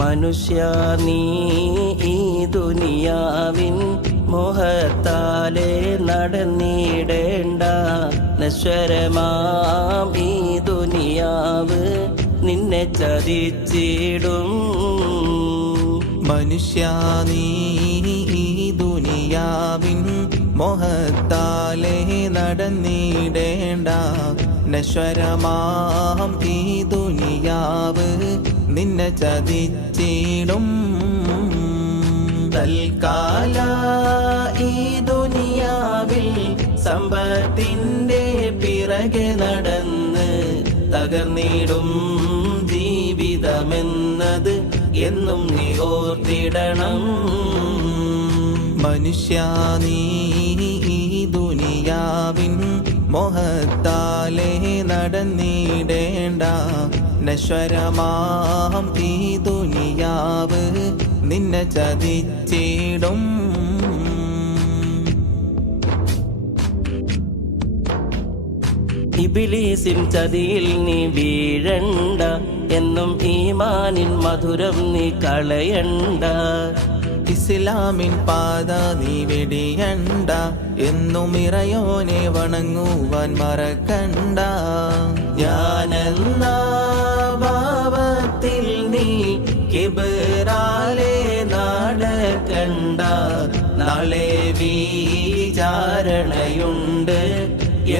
മനുഷ്യ നീ ഈ ദുനിയാവിൻ മോഹത്താലെ നടന്നിടേണ്ട നശ്വരമാം ഈ ദുനിയാവ് നിന്നെ ചതിച്ചിടും. മനുഷ്യ നീ ഈ ദുനിയാവിൻ മോഹത്താലെ നടന്നിടേണ്ട നശ്വരമാം ഈ ദുനിയാവ് നിന്നെ ചതിച്ചിടും. തൽക്കാല ഈ ദുനിയാവിൽ സമ്പത്തിന്റെ പിറകെ നടന്ന് തകർന്നിടും ജീവിതമെന്നത് എന്നും നീ ഓർത്തിടണം. മനുഷ്യ നീ ഈ ദുനിയാവിൻ മോഹത്താലെ നടന്നിടേണ്ട നശ്വരമാം ഈ ദുനിയാവ് നിന്നെ ചതിച്ചിടും. ഇബ്ലീസിൻ ചതിയിൽ നീ വീഴണ്ട, എന്നും ഈമാനിൻ മധുരം നീ കളയണ്ട. ഇസ്ലാമിൻ പാത നീ വെടിയണ്ട, എന്നും ഇറയോനെ വണങ്ങുവാൻ മറക്കണ്ട. ഞാനെന്ന ഭാവത്തിൽ നീ കിബറാലെ നടക്കണ്ട, നാളെ വിചാരണയുണ്ട്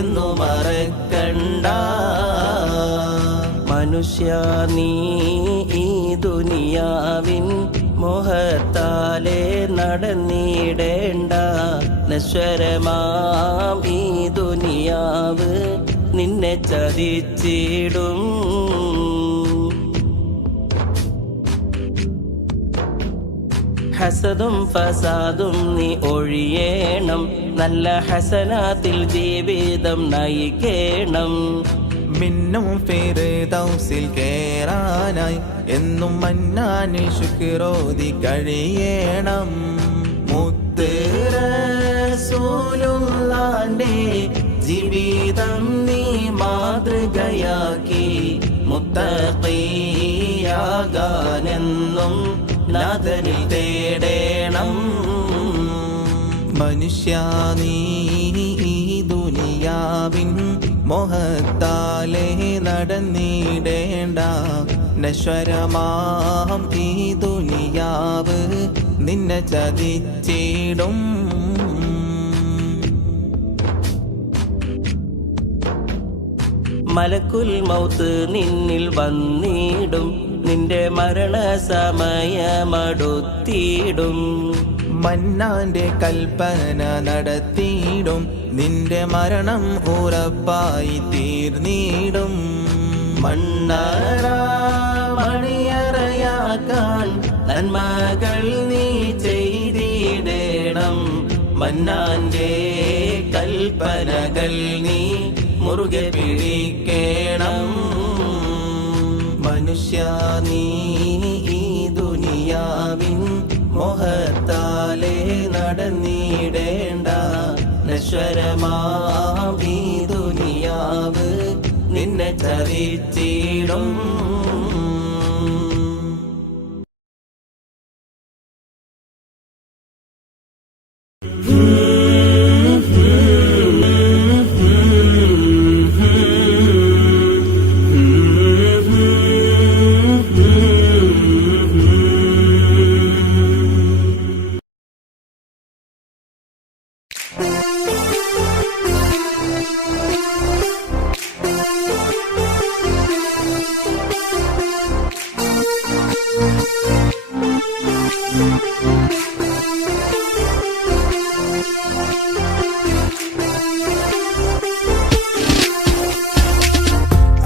എന്നു മറക്കണ്ട. മനുഷ്യ നീ ഈ ദുനിയാവിൻ മോഹത്താലെ നടന്നിടേണ്ട നശ്വരമാം ഈ ദുനിയാവ് നിന്നെ ചതിച്ചിടും. ഹസദും ഫസാദും നീ ഒഴിയേണം, നല്ല ഹസനാത്തിൽ ജീവിതം നയിക്കേണം. മിന്നും ഫിർദൗസിൽ കേറാനായി എന്നും മന്നാനിൽ ശുക്രോതി കഴിയണം. മുത്ത് റസൂലുള്ളാന്റെ ജീവിതം നീ മാതൃകയാക്കി മുത്തഖിയാകാനെന്നും നാഥനിൽ തേടേണം. മനുഷ്യ നീ ഈ ദുനിയാവിൻ മോഹത്താലെ നടന്നിടേണ്ട നശ്വരമാം ഈ ദുനിയാവ് നിന്നെ ചതിച്ചിടും. മലക്കുൽ മൗത്ത് നിന്നിൽ വന്നിടും, നിന്റെ മരണ സമയമടുത്തിടും. മന്നാന്റെ കൽപ്പന നടത്തിയിടും, നിന്റെ മരണം ഉറപ്പായി തീർന്നിടും. മണ്ണറ മണിയറയാക്കാൻ നന്മകൾ നീ ചെയ്തിടേണം, മന്നാന്റെ കൽപ്പനകൾ നീ മുറുകെ പിടിക്കണം. മനുഷ്യ നീ ഈ ദുനിയാവിൻ മോഹത്താലെ നടന്നിടേണ്ട നശ്വരമാം ഈ ദുനിയാവ് നിന്നെ ചതിച്ചിടും.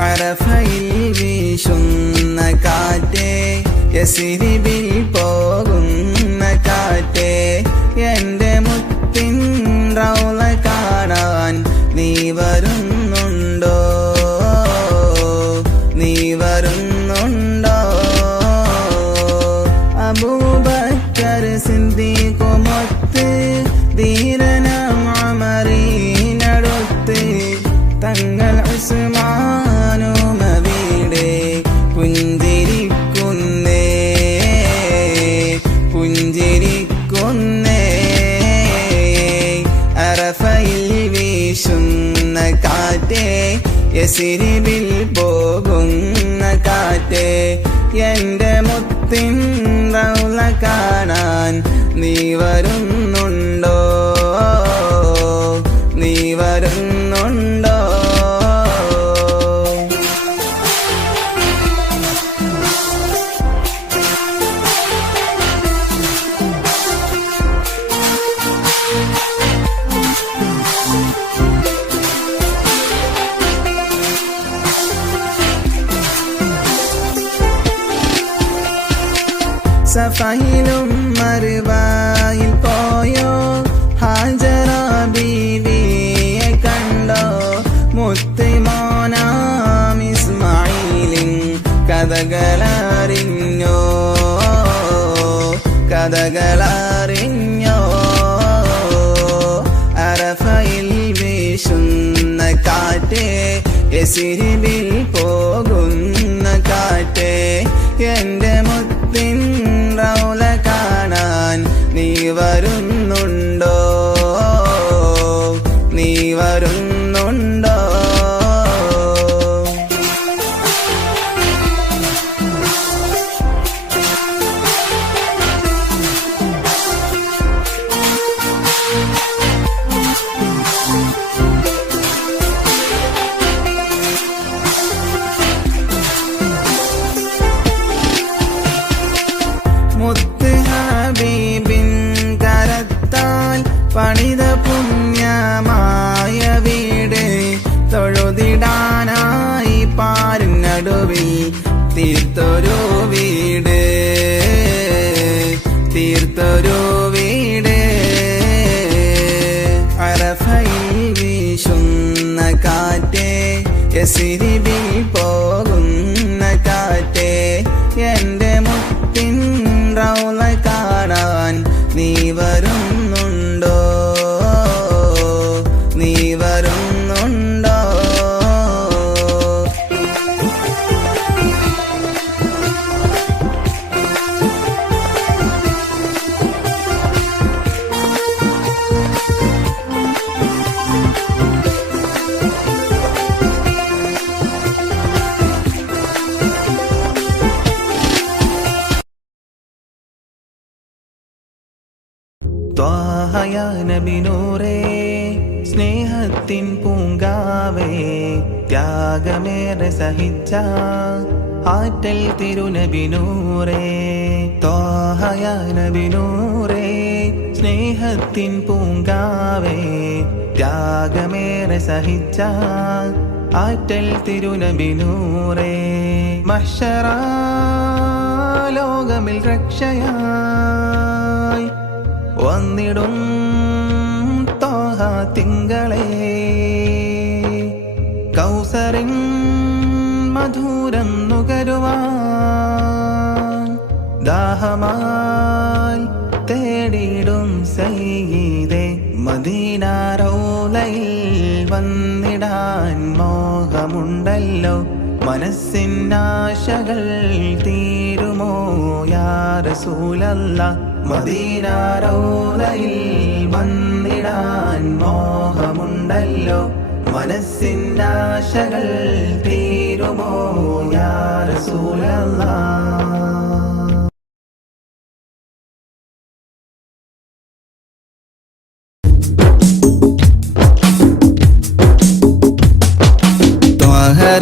അറഫയിൽ വീശുന്ന കാറ്റേ, യസ്രിബിൽ പോകുന്ന കാറ്റേ, എന്റെ മുത്തിൻ റൗള കാണാൻ നീ വരുന്നുണ്ടോ? നീ വരുന്നുണ്ടോ? അബൂബക്കർ സിദ്ദീഖുമൊത്ത് ധീരനാം ഉമറിനടുത്ത് തങ്ങൾ ഉസ്മാനുമവിടെ പുഞ്ചിരിക്കുന്നേ. അറഫയിൽ വീശുന്ന കാറ്റേ യസ്രിബിൽ പോകുന്ന കാറ്റേ എന്റെ മുത്തിൻ റൗള കാണാൻ നീ വരുന്നുണ്ടോ നീ വരുന്നുണ്ടോ സഫയിലും മറുവായിൽ പോയോ ഹാജറ ബീവിയെ കണ്ടോ മുത്തുമോനാം ഇസ്മായിലിൻ കഥകളറിഞ്ഞോ കഥകളറിഞ്ഞോ അറഫയിൽ വീശുന്ന കാറ്റേ യസ്രിബിൽ പോകുന്ന കാറ്റേ എന്റെ മുത്തിൻ റൗള കാണാൻ നീ വരുന്നുണ്ടോ നീ വരുന്നുണ്ടോ മുത്ത് ഹബീബിൻ കരത്താൽ പണിത പുണ്യമായ വീട് തൊഴുതിടാനായി പാരിനടുവിൽ തീർത്തൊരു വീട് തീർത്തൊരു വീട് അറഫയിൽ വീശുന്ന കാറ്റേ യസ്രിബിൽ പോകുന്ന കാറ്റേ എന്റെ മുത്തിൻ റൗള കാണാൻ നീ വരുന്നുണ്ടോ നീ വരുന്നുണ്ടോ ത്വാഹയ നബി നൂറേ സ്നേഹത്തിൻ പൂങ്കാവേ ത്യാഗമേറെ സഹിച്ച ആറ്റൽ തിരുനബി നൂറേ ത്വാഹയ നബി നൂറേ സ്നേഹത്തിൻ പൂങ്കാവേ ത്യാഗമേറെ സഹിച്ച ആറ്റൽ തിരുനബി നൂറേ മഹ്ശറ ലോകമിൽ രക്ഷയായി വന്നിടും ത്വാഹ തിങ്കളേ കൗസറിൻ മധുരം നുകരുവാൻ ദാഹമാൽ തേടിടും സയ്യിദേ മദീന റൗളയിൽ വന്നിടാൻ മോഹമുണ്ടല്ലോ മനസ്സിനാശകൾ തീരുമോ യാ റസൂലല്ലാഹ് മദീന റൗളയിൽ വന്നിടാൻ മോഹമുണ്ടല്ലോ മനസ്സിനാശകൾ തീരുമോ യാ റസൂലല്ലാഹ്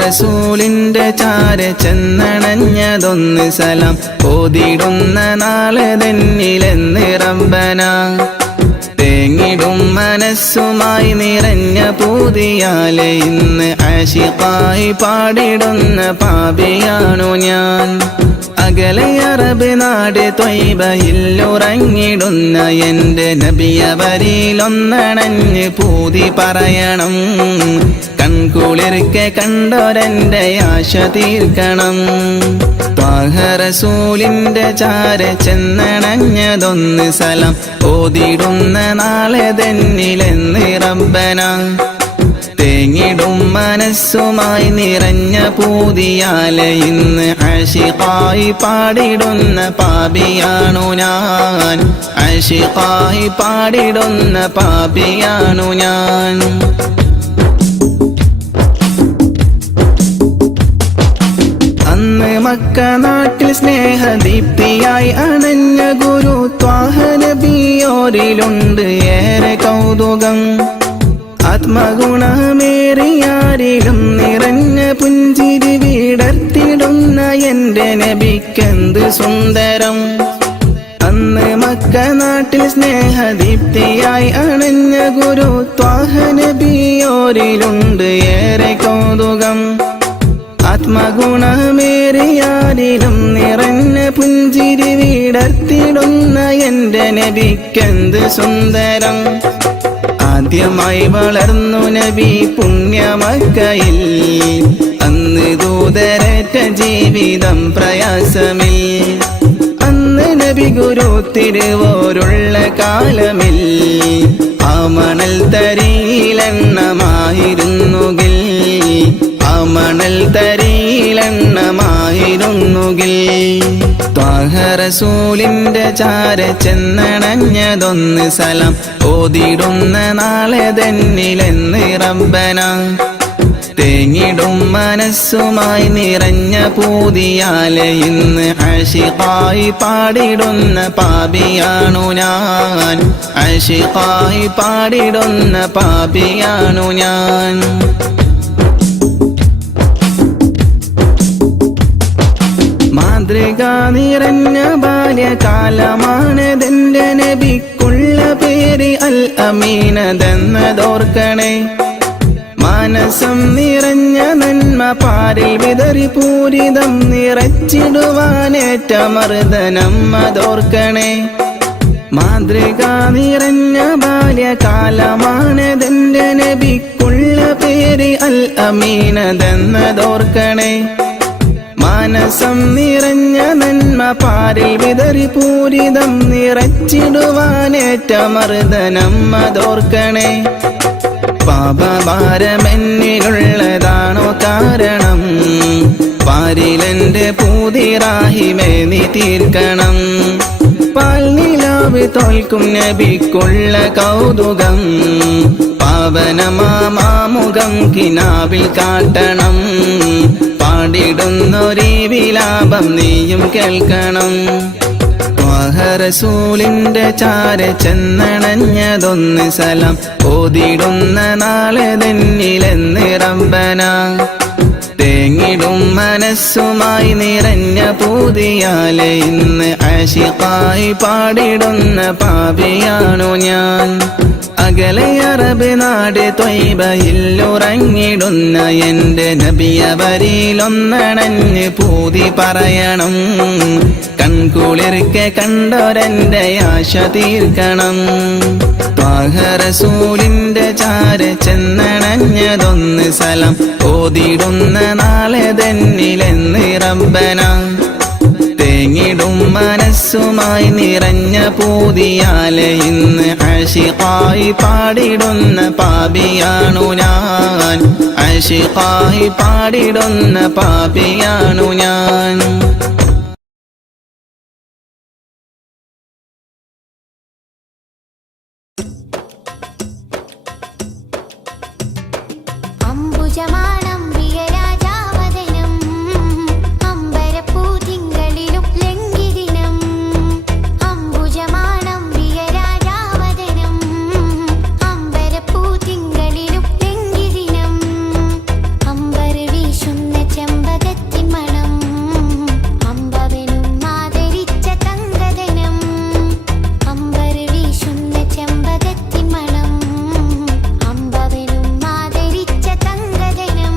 റസൂലിന്റെ ചാര ചെന്നണഞ്ഞതൊന്ന് സലാം ഓതിടുന്ന നാളെ തന്നിലെന്ന് റബ്ബന തേങ്ങിടും മനസ്സുമായി നിറഞ്ഞ പൂതിയാലെ ഇന്ന് ആശിഖായി പാടിടുന്ന പാപിയാണു ഞാൻ അകലെ അറബ് നാട് ത്വയ്ബയിൽ ഉറങ്ങിടുന്ന എന്റെ നബിയവരിലൊന്നണഞ്ഞ് പൂതി പറയണം കൺകുളിർക്കെ കണ്ടോരെന്റെ ആശ തീർക്കണം ത്വാഹ റസൂലിന്റെ ചാര ചെന്നണഞ്ഞതൊന്ന് സലാം ഓതിടുന്ന നാളെ തന്നിലെന്ന് റബ്ബന തേങ്ങിടും മനസ്സുമായി നിറഞ്ഞ പൂതിയാലെ ഇന്ന് ആശിഖായി പാടിടുന്ന പാപിയാണു ഞാൻ. ആശിഖായി പാടിടുന്ന പാപിയാണു ഞാൻ. അന്ന് മക്ക നാട്ടിൽ സ്നേഹദീപ്തിയായി അണഞ്ഞ ഗുരു ത്വാഹ നബിയോരിലുണ്ട് ഏറെ കൗതുകം. ആത്മഗുണമേറിയാരിലും നിറഞ്ഞ പുഞ്ചിരി വിടർത്തിടുന്ന എന്റെ നബിക്കെന്ത് സുന്ദരം. അന്ന് മക്ക നാട്ടിൽ സ്നേഹദീപ്തിയായി അണഞ്ഞ ഗുരു ത്വാഹ നബിയോരിലുണ്ട് ഏറെ കൗതുകം. ആത്മഗുണമേറിയാരിലും നിറഞ്ഞ പുഞ്ചിരി വിടർത്തിടുന്ന എന്റെ നബിക്കെന്ത് സുന്ദരം. ആദ്യമായി വളർന്നു നബി പുണ്യമക്കയിൽ, അന്ന് ദൂതരറ്റ ജീവിതം പ്രയാസമിൽ. അന്ന് നബി ഗുരു തിരുവോരുള്ള കാലമിൽ, ആ മണൽ തരിയിലെണ്ണമായിരുന്നുകിൽ, ആ മണൽ തരിയിലെണ്ണമായിരുന്നുകിൽ. ത്വാഹ റസൂലിന്റെ ചാര ചെന്നണഞ്ഞതൊന്ന് സലാം ഓതിടുന്ന നാളെ തന്നിലെന്ന് റബ്ബന. തേങ്ങിടും മനസ്സുമായി നിറഞ്ഞ പൂതിയാലെ ഇന്ന് ആശിഖായി പാടിടുന്ന പാപിയാണു ഞാൻ. ആശിഖായി പാടിടുന്ന പാപിയാണു ഞാൻ. മാതൃക നിറഞ്ഞ ബാല്യകാലമാണതെന്റെ നബിക്കുള്ള പേര് അൽ അമീനതെന്നതോർക്കണേ. മാനസം നിറഞ്ഞ നന്മ പാരിൽ വിതറി പൂരിതം നിറച്ചിടുവാനേറ്റ മർദ്ദനം അതോർക്കണേ. മാതൃക നിറഞ്ഞ ബാല്യകാലമാണതെന്റെ നബിക്കുള്ള പേര് അൽ അമീനതെന്നതോർക്കണേ. മാനസം നിറഞ്ഞ നന്മ പാരിൽ വിതറി പൂരിതം നിറച്ചിടുവാനേറ്റ മർദ്ദനം അതോർക്കണേ. പാപഭാരമെന്നിലുള്ളതാണോ കാരണം, പാരിലെന്റെ പൂതിറാഹിമേ നീ തീർക്കണം. പാൽ നിലാവ് തോൽക്കും നബിക്കുള്ള കൗതുകം, പാവനമാമുഖം കിനാവിൽ കാട്ടണം. പാടിടുന്നൊരീ വിലാപം നീയും കേൾക്കണം. ത്വാഹ റസൂലിന്റെ ചാര ചെന്നണഞ്ഞതൊന്ന് സലാം ഓതിടുന്ന നാളെ തന്നിലെന്ന് റബ്ബന. തേങ്ങിടും മനസ്സുമായി നിറഞ്ഞ പൂതിയാലെ ഇന്ന് ആശിഖായി പാടിടുന്ന പാപിയാണു ഞാൻ. അകലെ അറബ് നാട് ത്വയ്ബയിലുറങ്ങിടുന്ന എന്റെ നബിയവരിലൊന്നണഞ്ഞ് പൂതി പറയണം. കൺകുളിർക്കെ കണ്ടോരെന്റെ ആശ തീർക്കണം. ത്വാഹ റസൂലിന്റെ ചാര ചെന്നണഞ്ഞതൊന്ന് സലാം ഓതിടുന്ന നാളെ തന്നിലെന്ന് റബ്ബന. തേങ്ങിടും മനസ്സുമായി നിറഞ്ഞ പൂതിയാലെ ഇന്ന് ആശിഖായി പാടിടുന്ന പാപിയാണു ഞാൻ. ആശിഖായി പാടിടുന്ന പാപിയാണു ഞാൻ. ചെമ്പകത്തിൻ മണം അമ്പവനും ആദരിച്ച തങ്കദനം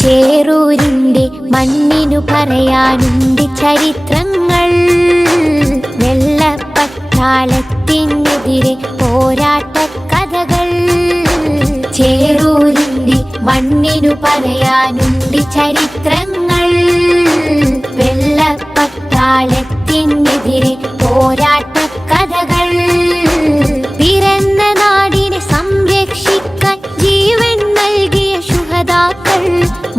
ചേറൂരിന്റെ മണ്ണിനു പറയാനുണ്ട് ചരിത്രങ്ങൾ. വെള്ളപ്പട്ടാളത്തിനെതിരെ പോരാട്ട കഥകൾ. ചേറൂരിന്റെ മണ്ണിനു പറയാനുണ്ട് ചരിത്രങ്ങൾ. വെള്ളപ്പട്ടാളത്തിനെതിരെ പോരാട്ട കഥകൾ. പിറന്ന നാടിനെ സംരക്ഷിക്കാൻ ജീവൻ നൽകിയ ശുഹദാക്കൾ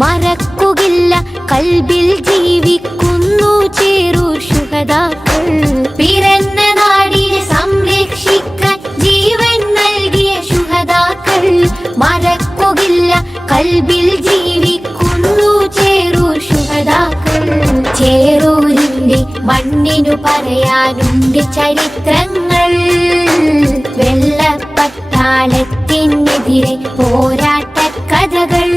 മറക്കുകയില്ല, കൽബിൽ ജീവിക്കുന്നു ചേറൂർ ശുഹദാക്കൾ. പിറന്ന നാടിനെ സംരക്ഷിക്കാൻ ജീവൻ നൽകിയ ശുഹദാക്കൾ മറക്കുകയില്ല, കൽബിൽ ജീവിക്കുന്നു ചേറൂർ ശുഹദാക്കൾ. ചേറൂരിന്റെ മണ്ണിനു പറയാനുണ്ട് ചരിത്രങ്ങൾ. വെള്ളപ്പട്ടാളത്തിനെതിരെ പോരാട്ട കഥകൾ.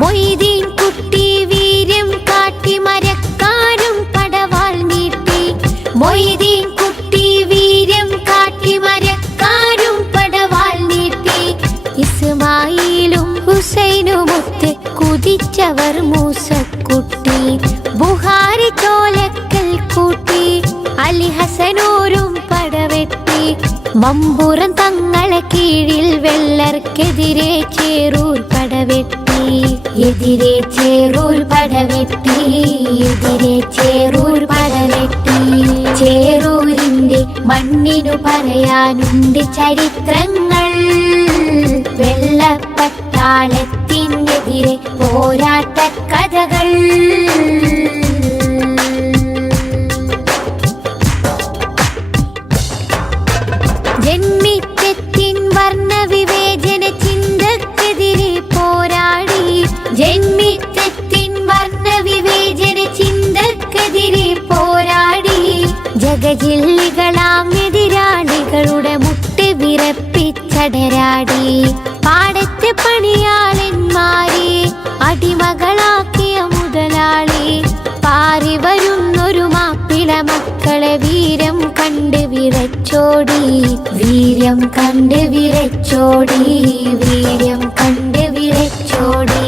മൊയ്തീൻ കുട്ടി വീര്യം കാട്ടി മരക്കാരും പടവാൾ നീട്ടി. മൊയ്തീൻ കുട്ടി വീര്യം കാട്ടി മരക്കാരും പടവാൾ നീട്ടി. ഇസ്മായിലും ഹുസൈനുമൊത്ത് കുതിച്ചവർ മൂസക്കുട്ടി. ബുഹാരി ചോലക്കൽ കൂട്ടി അലി ഹസനൂരും പടവെട്ടി. മമ്പുറം തങ്ങളെ കീഴിൽ വെള്ളർക്കെതിരെ ചേറൂർ പടവെട്ടി. എതിരെ ചേറൂർ പടവെട്ടി. എതിരെ ചേറൂർ പടവെട്ടി. ചേറൂരിന്റെ മണ്ണിനു പറയാനുണ്ട് ചരിത്രങ്ങൾ. വെള്ളപ്പട്ടാളത്തിനെതിരെ പോരാട്ട കഥകൾ. ജന്മിത്വത്തിൻ വർണ്ണവിവേചന ചിന്തക്കെതിരെ പോരാടി. ജന്മിത്വത്തിൻ വർണ്ണവിവേചന ചിന്തക്കെതിരെ പോരാടി. ജഗജില്ലികളാം എതിരാളികളുടെ മുട്ട് വിറപ്പിച്ചടരാടി. പാടത്തെ പണിയാളന്മാരെ അടിമകളാക്കിയ മുതലാളി. പാറി വരുന്നൊരു മാപ്പിള മക്കളെ വീരം കണ്ട് വിറച്ചോടി. വീര്യം കണ്ട് വിറച്ചോടി. വീര്യം കണ്ട് വിറച്ചോടി.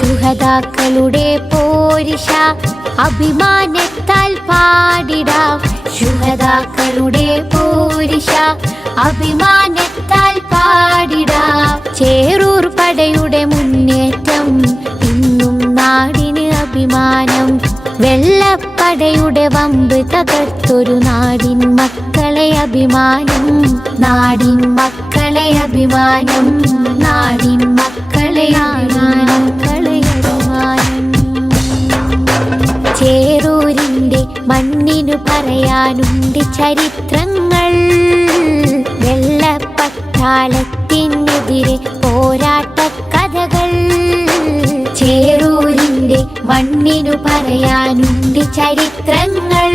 ശുഹദാക്കളുടെ പോരിഷ അഭിമാനത്താൽ പാടിടാം. ശുഹദാക്കളുടെ പോരിഷ അഭിമാനത്താൽ പാടിടാം. ചേറൂർ പടയുടെ മുന്നേറ്റം ഇന്നും നാടിന് അഭിമാനം. വെള്ളപ്പടയുടെ വമ്പ് തകർത്തൊരു നാടിൻ മക്കളെ അഭിമാനം. നാടിൻ മക്കളെ അഭിമാനം. നാടിൻ മക്കളെ അഭിമാനം. ചേറൂരിന്റെ മണ്ണിനു പറയാനുണ്ട് ചരിത്രങ്ങൾ. വെള്ളപ്പട്ടാളത്തിനെതിരെ പോരാട്ട കഥകൾ. ചേറൂരിന്റെ മണ്ണിനു പറയാനുണ്ട് ചരിത്രങ്ങൾ.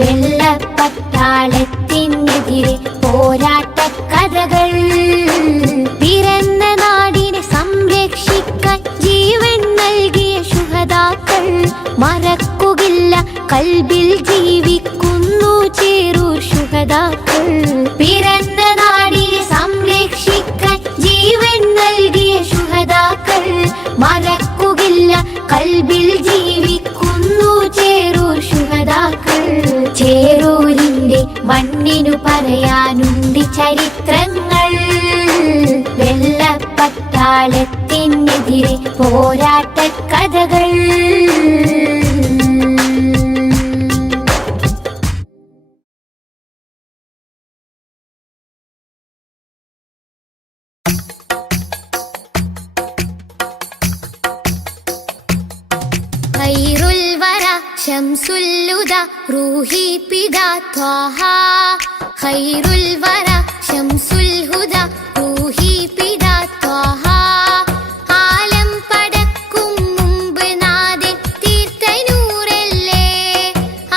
വെള്ളപ്പട്ടാളത്തിനെതിരെ പോരാട്ട കഥകൾ. പിറന്ന നാടിനെ സംരക്ഷിക്കാൻ ജീവൻ നൽകിയ ശുഹദാക്കൾ മറക്കുകയില്ല, കൽബിൽ ജീവിക്കുന്നു ചേറൂർ ശുഹദാക്കൾ. പിറന്ന നാടിനെ സംരക്ഷിക്കാൻ ജീവൻ നൽകിയ ശുഹദാക്കൾ മറക്കുകയില്ല, കൽബിൽ ജീവിക്കുന്നു ചേറൂർ ശുഹദാക്കൾ. ചേറൂരിന്റെ മണ്ണിനു പറയാനുണ്ട് ചരിത്രങ്ങൾ. വെള്ളപ്പട്ടാളത്തിനെതിരെ പോരാട്ട കഥകൾ. ഖൈറുൽ വറ ശംസുൽ ഹുദ റൂഹി പിതാ ത്വാഹ. ഖൈറുൽ വറ ശംസുൽ ഹുദ റൂഹി പിതാ ത്വാഹ. ആലം പടക്കും മുമ്പ് നാഥൻ തീർത്ത നൂറല്ലേ.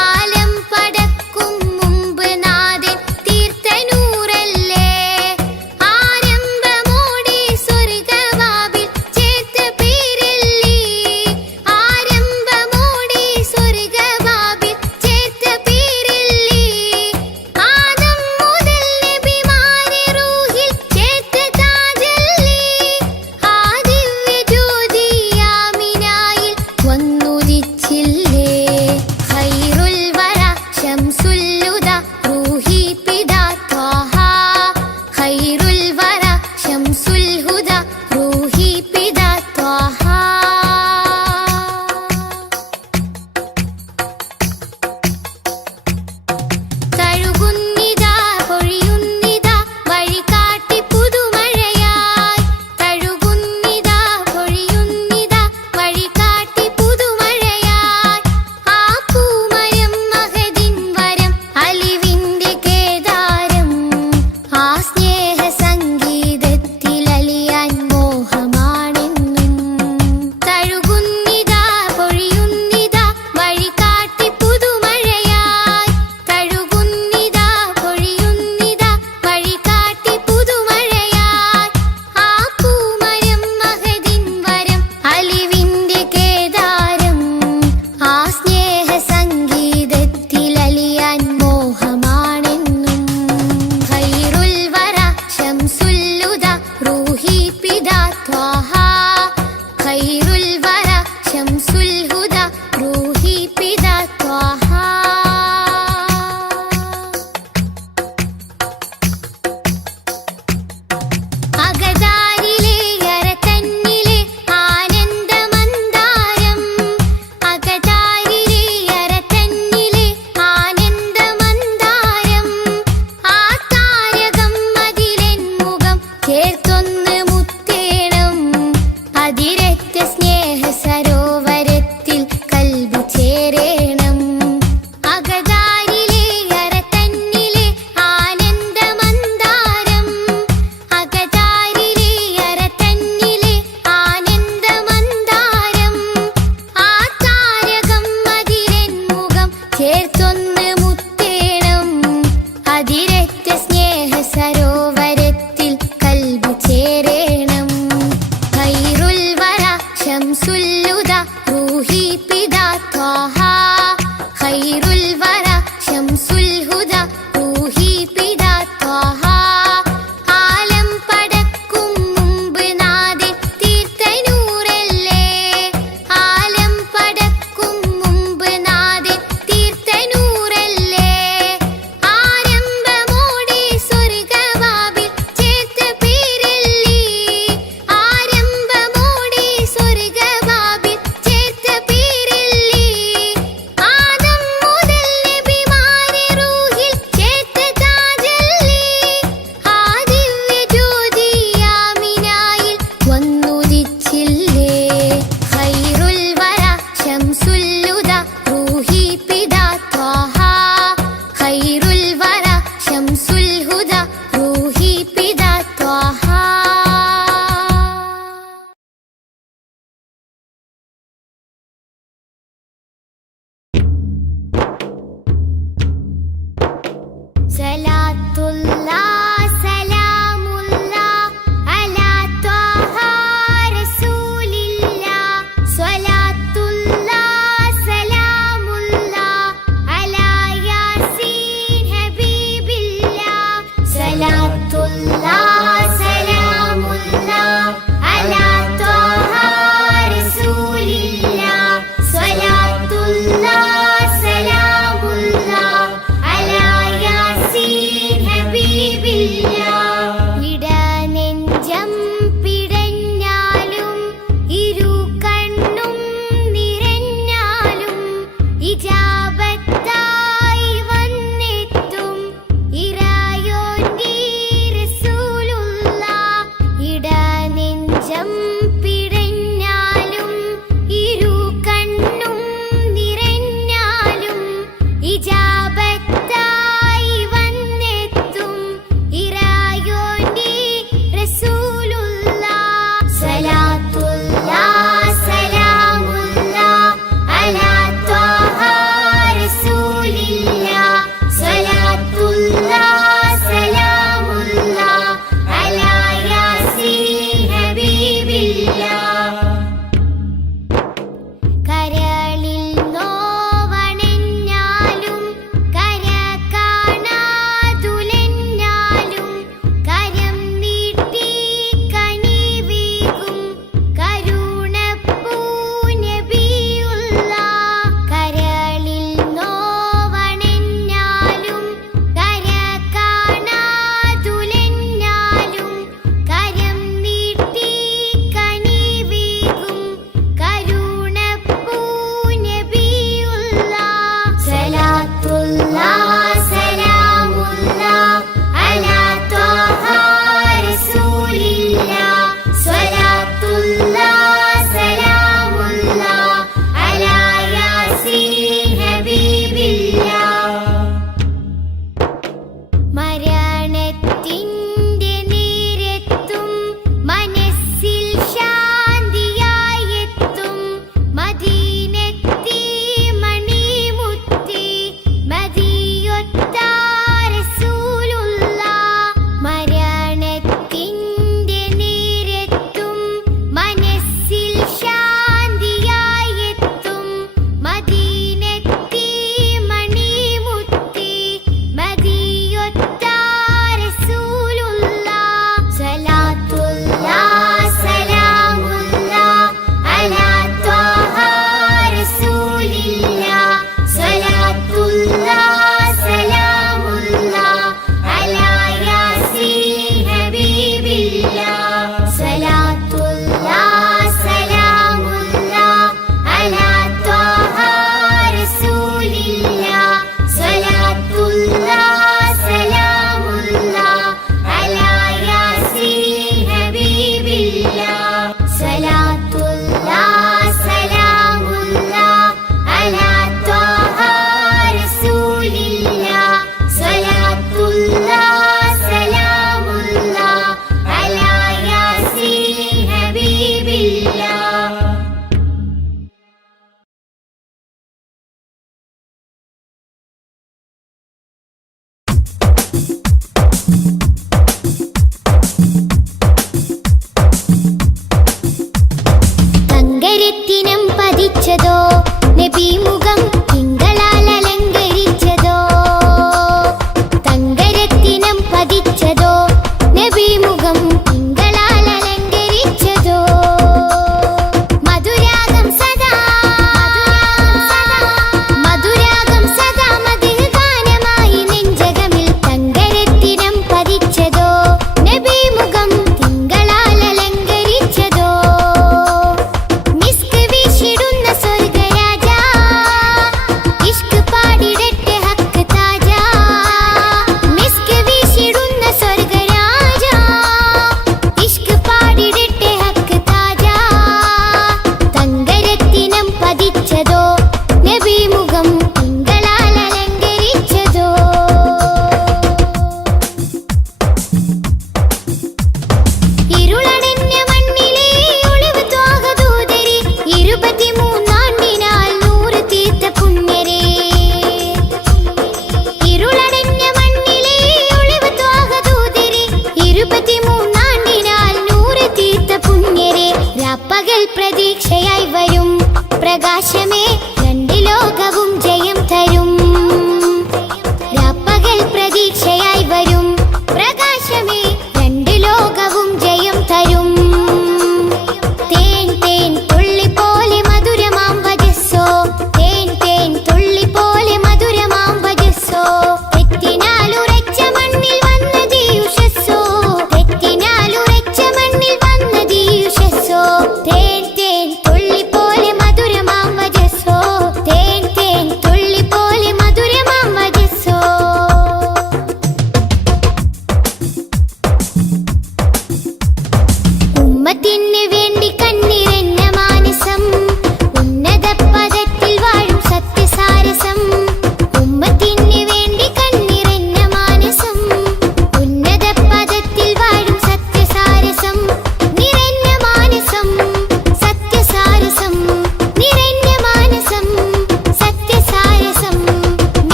ആലം പടക്കും മുമ്പ് നാഥൻ തീർത്ത നൂറല്ലേ. ആരംഭമോടെ സ്വർഗവാവിൽ ചേർത്ത പേരല്ലേ. ആരംഭമോടെ സ്വർഗവാവിൽ ചേർത്ത പേരല്ലേ. ആദം മുതൽ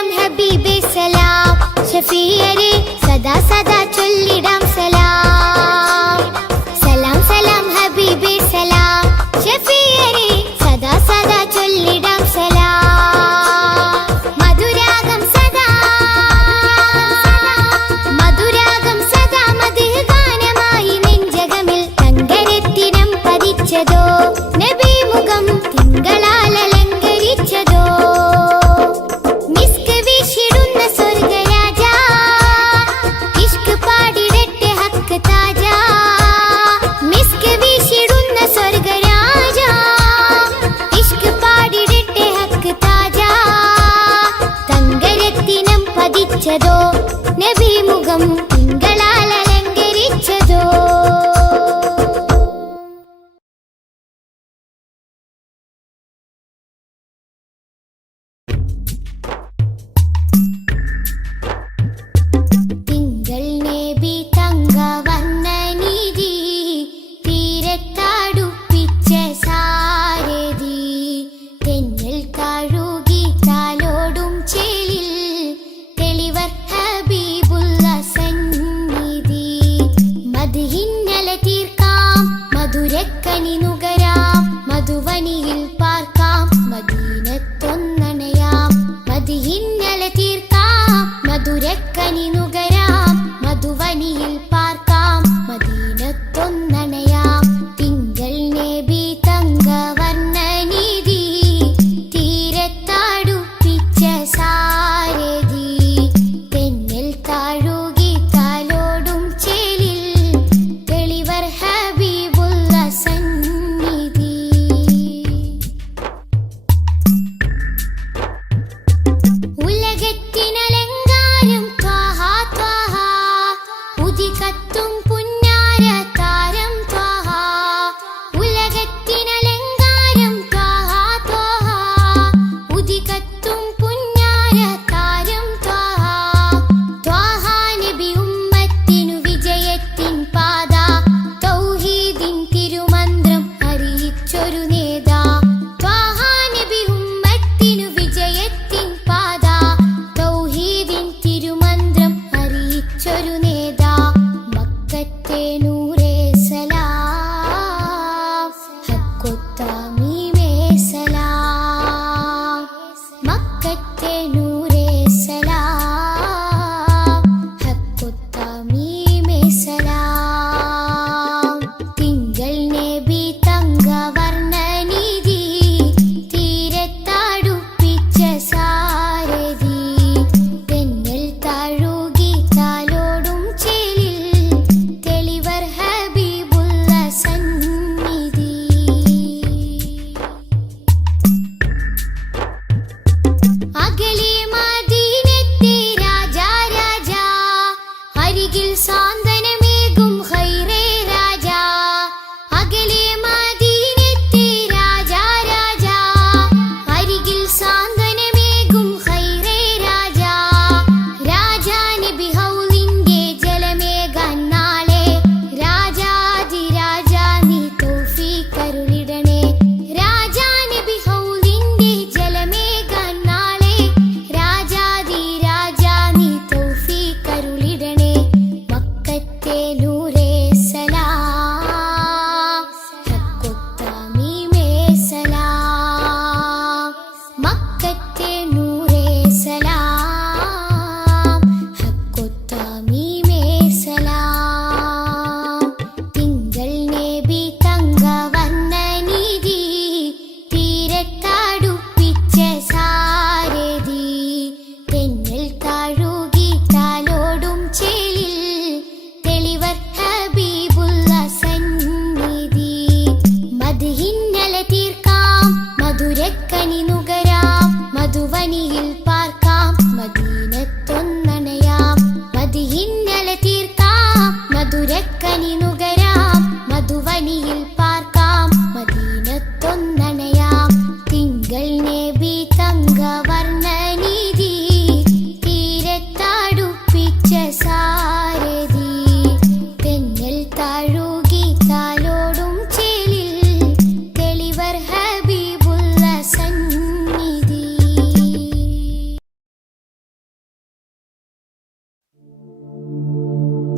സലാം ഹബീബേ സലാം ഷഫീയരെ സദാ സദാ ചൊല്ലിടാം സലാം സലാം സലാം ഹബീബേ സലാം ഷഫീയരെ സദാ സദാ ചൊല്ലിടാം സലാം മധുരാഗം സദാ മധുഹ് ഗാനമായി നെഞ്ചകമിൽ തങ്കരത്തിനം പതിച്ചതോ നബി മുഖം തിങ്കളാൽ അലങ്കരിച്ചതോ മിസ്ക് വീശിടുന്ന സ്വർഗരാജ ഇഷ്ക് പാടിടട്ടെ ഹക്ക് താജ മിസ്ക് വീശിടുന്ന സ്വർഗരാജ ഇഷ്ക് പാടിടട്ടെ ഹക്ക് താജ തങ്കരത്തിനം പതിച്ചതോ നബി മുഖം തിങ്കളാൽ അലങ്കരിച്ചതോ തിങ്കൾ നബി തങ്ക വന്ന നിധി തീരത്താടുപ്പിച്ച സാരഥി തെന്നൽ കഴുകി താലോടും ചേലിൽ തെളിവർ ഹബീബുള്ള സന്നിധി മദ്ഹി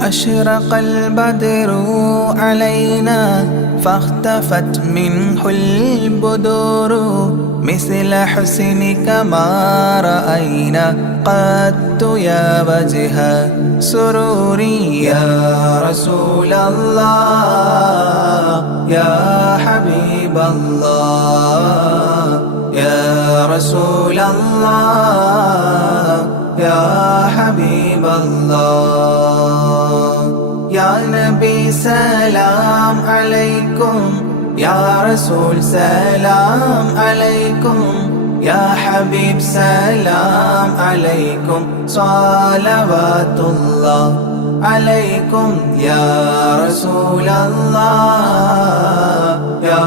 أشرق البدر علينا فاختفت منه البدور مثل حسنك ما رأينا قد يا وجه سروري يا رسول الله يا حبيب الله يا رسول الله يا حبيب الله يا نبي سلام عليكم يا رسول سلام عليكم يا حبيب سلام عليكم صلوات الله عليكم يا رسول الله يا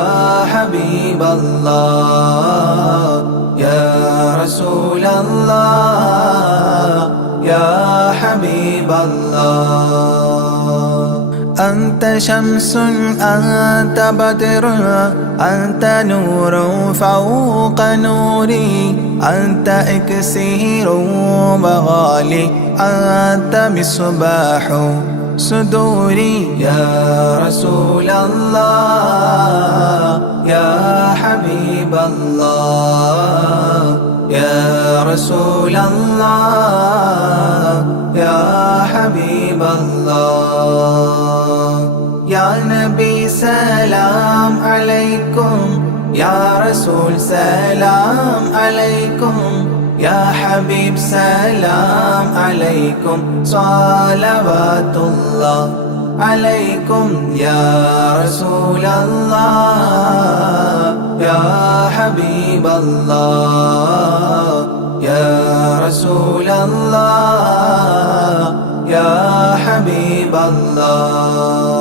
حبيب الله يا رسول الله يا حبيب الله أنت شمس أنت بدر أنت نور فوق نوري أنت إكسير وغالي أنت مصباح صدوري يا رسول الله يا حبيب الله يا رسول الله يا حبيب الله يا نبي سلام عليكم يا رسول سلام عليكم يا حبيب سلام عليكم صلوات الله عليكم يا رسول الله يا حبيب الله يا رسول الله يا حبيب الله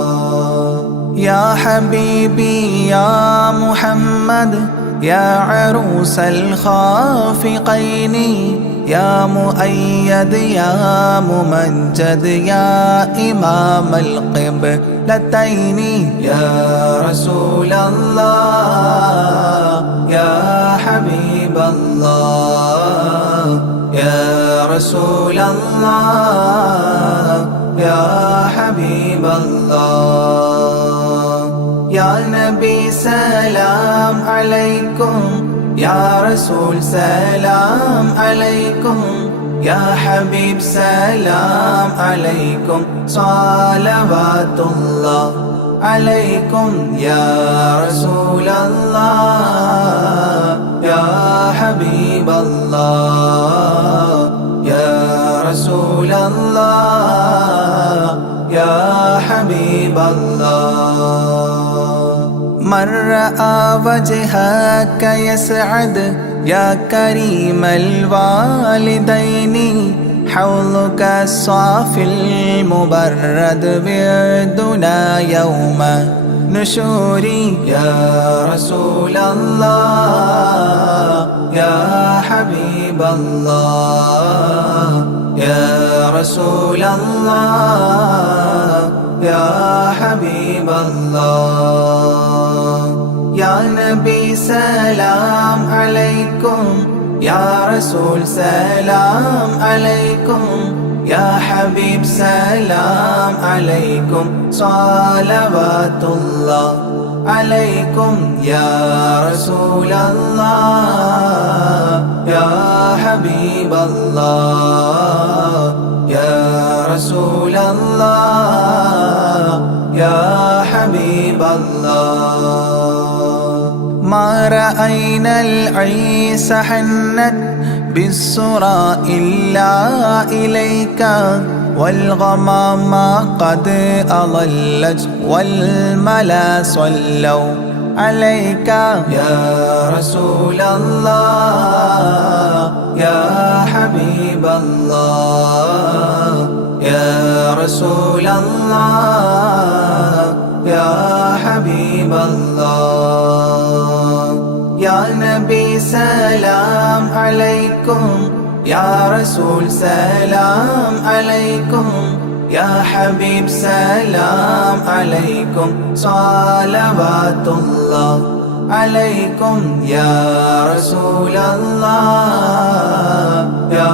يا حبيبي يا محمد يا عروس الخافقين يا مؤيد يا ممجد يا إمام القبلتين يا رسول الله يا حبيب الله يا رسول الله يا حبيب الله يا نبي سلام عليكم يا رسول سلام عليكم يا حبيب سلام عليكم صلوات الله عليكم يا رسول الله يا حبيب الله يا رسول الله يا حبيب الله من رأى وجهك يسعد يا كريم الوالدين حوضك الصافي المبرد بردنا يوم نشوري يا رسول الله يا حبيب الله يا رسول الله يا حبيب الله يا نبي سلام عليكم يا رسول سلام عليكم يا حبيب سلام عليكم صلوات الله عليكم يا رسول الله يا حبيب الله يا رسول الله يا حبيب الله ما رأينا العيس حنت بالسرى إلا إليك والغمام قد أضلت والملا صلوا عليك يا رسول الله يا حبيب الله يا رسول الله يا حبيب الله يا نبي سلام عليكم يا رسول سلام عليكم يا حبيب سلام عليكم صلوات الله عليكم يا رسول الله يا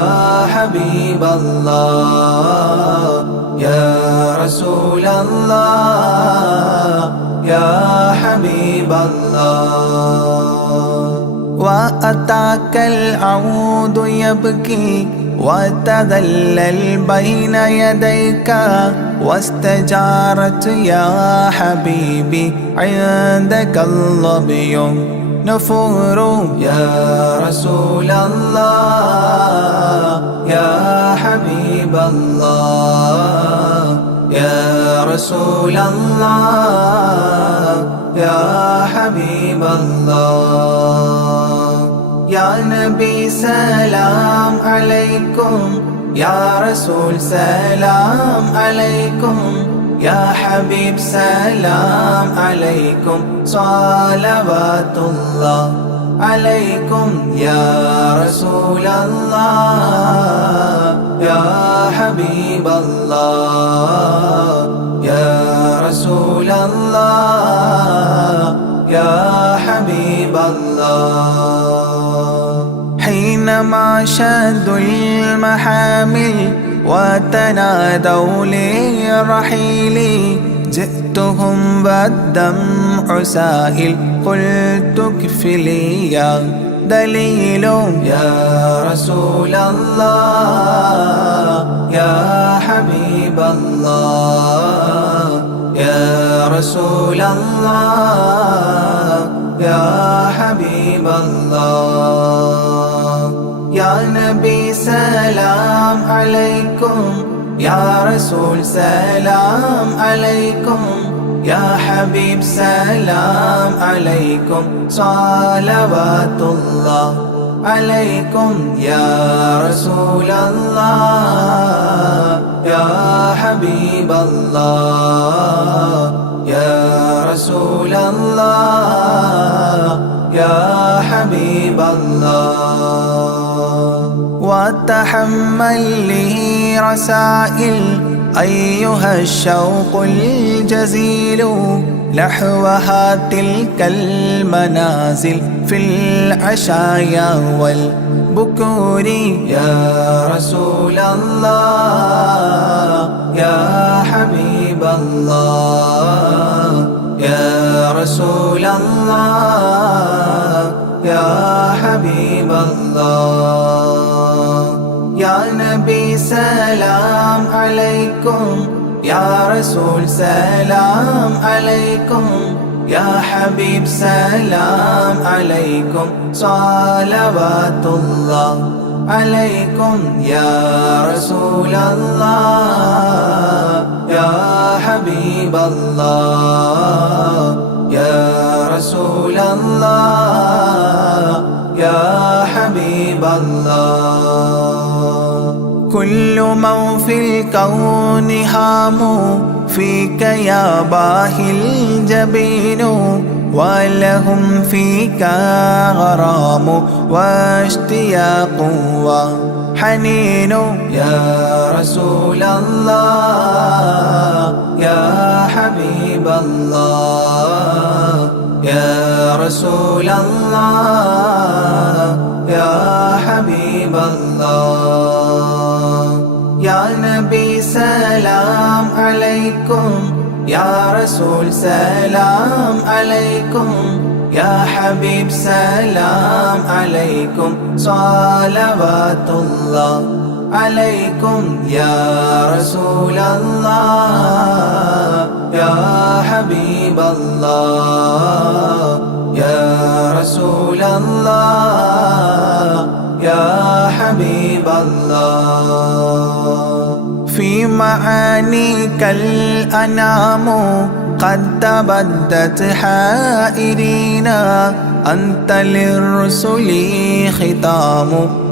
حبيب الله يا رسول الله يا حبيب الله وأتاك العود يبكي وتذلل بين يديك واستجارت يا حبيبي عندك الظبي نفور يا رسول الله يا حبيب الله يا رسول الله يا حبيب الله يا نبي سلام عليكم يا رسول سلام عليكم يا حبيب سلام عليكم صلوات الله عليكم يا رسول الله يا حبيب الله يا رسول الله يا حبيب الله حينما شدوا المحامل وتنادوا للرحيل جئتهم والدمع سائل قلت كفلي يا دليل يا رسول الله يا حبيب الله يا رسول الله يا حبيب الله يا نبي سلام عليكم يا رسول سلام عليكم يا حبيب سلام عليكم صلوات الله عليكم يا رسول الله يا حبيب الله يا رسول الله يا حبيب الله وتحمل لي رسائل أيها الشوق الجزيل نحوها تلك المنازل في العشايا والبكور يا رسول الله يا حبيب الله يا رسول الله يا حبيب الله يا نبي سلام عليكم يا رسول سلام عليكم يا حبيب سلام عليكم صلوات الله عليكم يا رسول الله يا حبيب الله يا رسول الله يا حبيب الله كل من في الكون هام فيك يا باهي الجبين ولهم فيك غرام واشتياق وحنين يا رسول الله يا حبيب الله يا رسول الله يا حبيب الله يا نبي سلام عليكم يا رسول سلام عليكم يا حبيب سلام عليكم صلوات الله عليكم يا رسول الله يا حبيب الله يا رسول الله يا حبيب الله في معانيك الأنام قد تبدت حائرين أنت للرسل ختام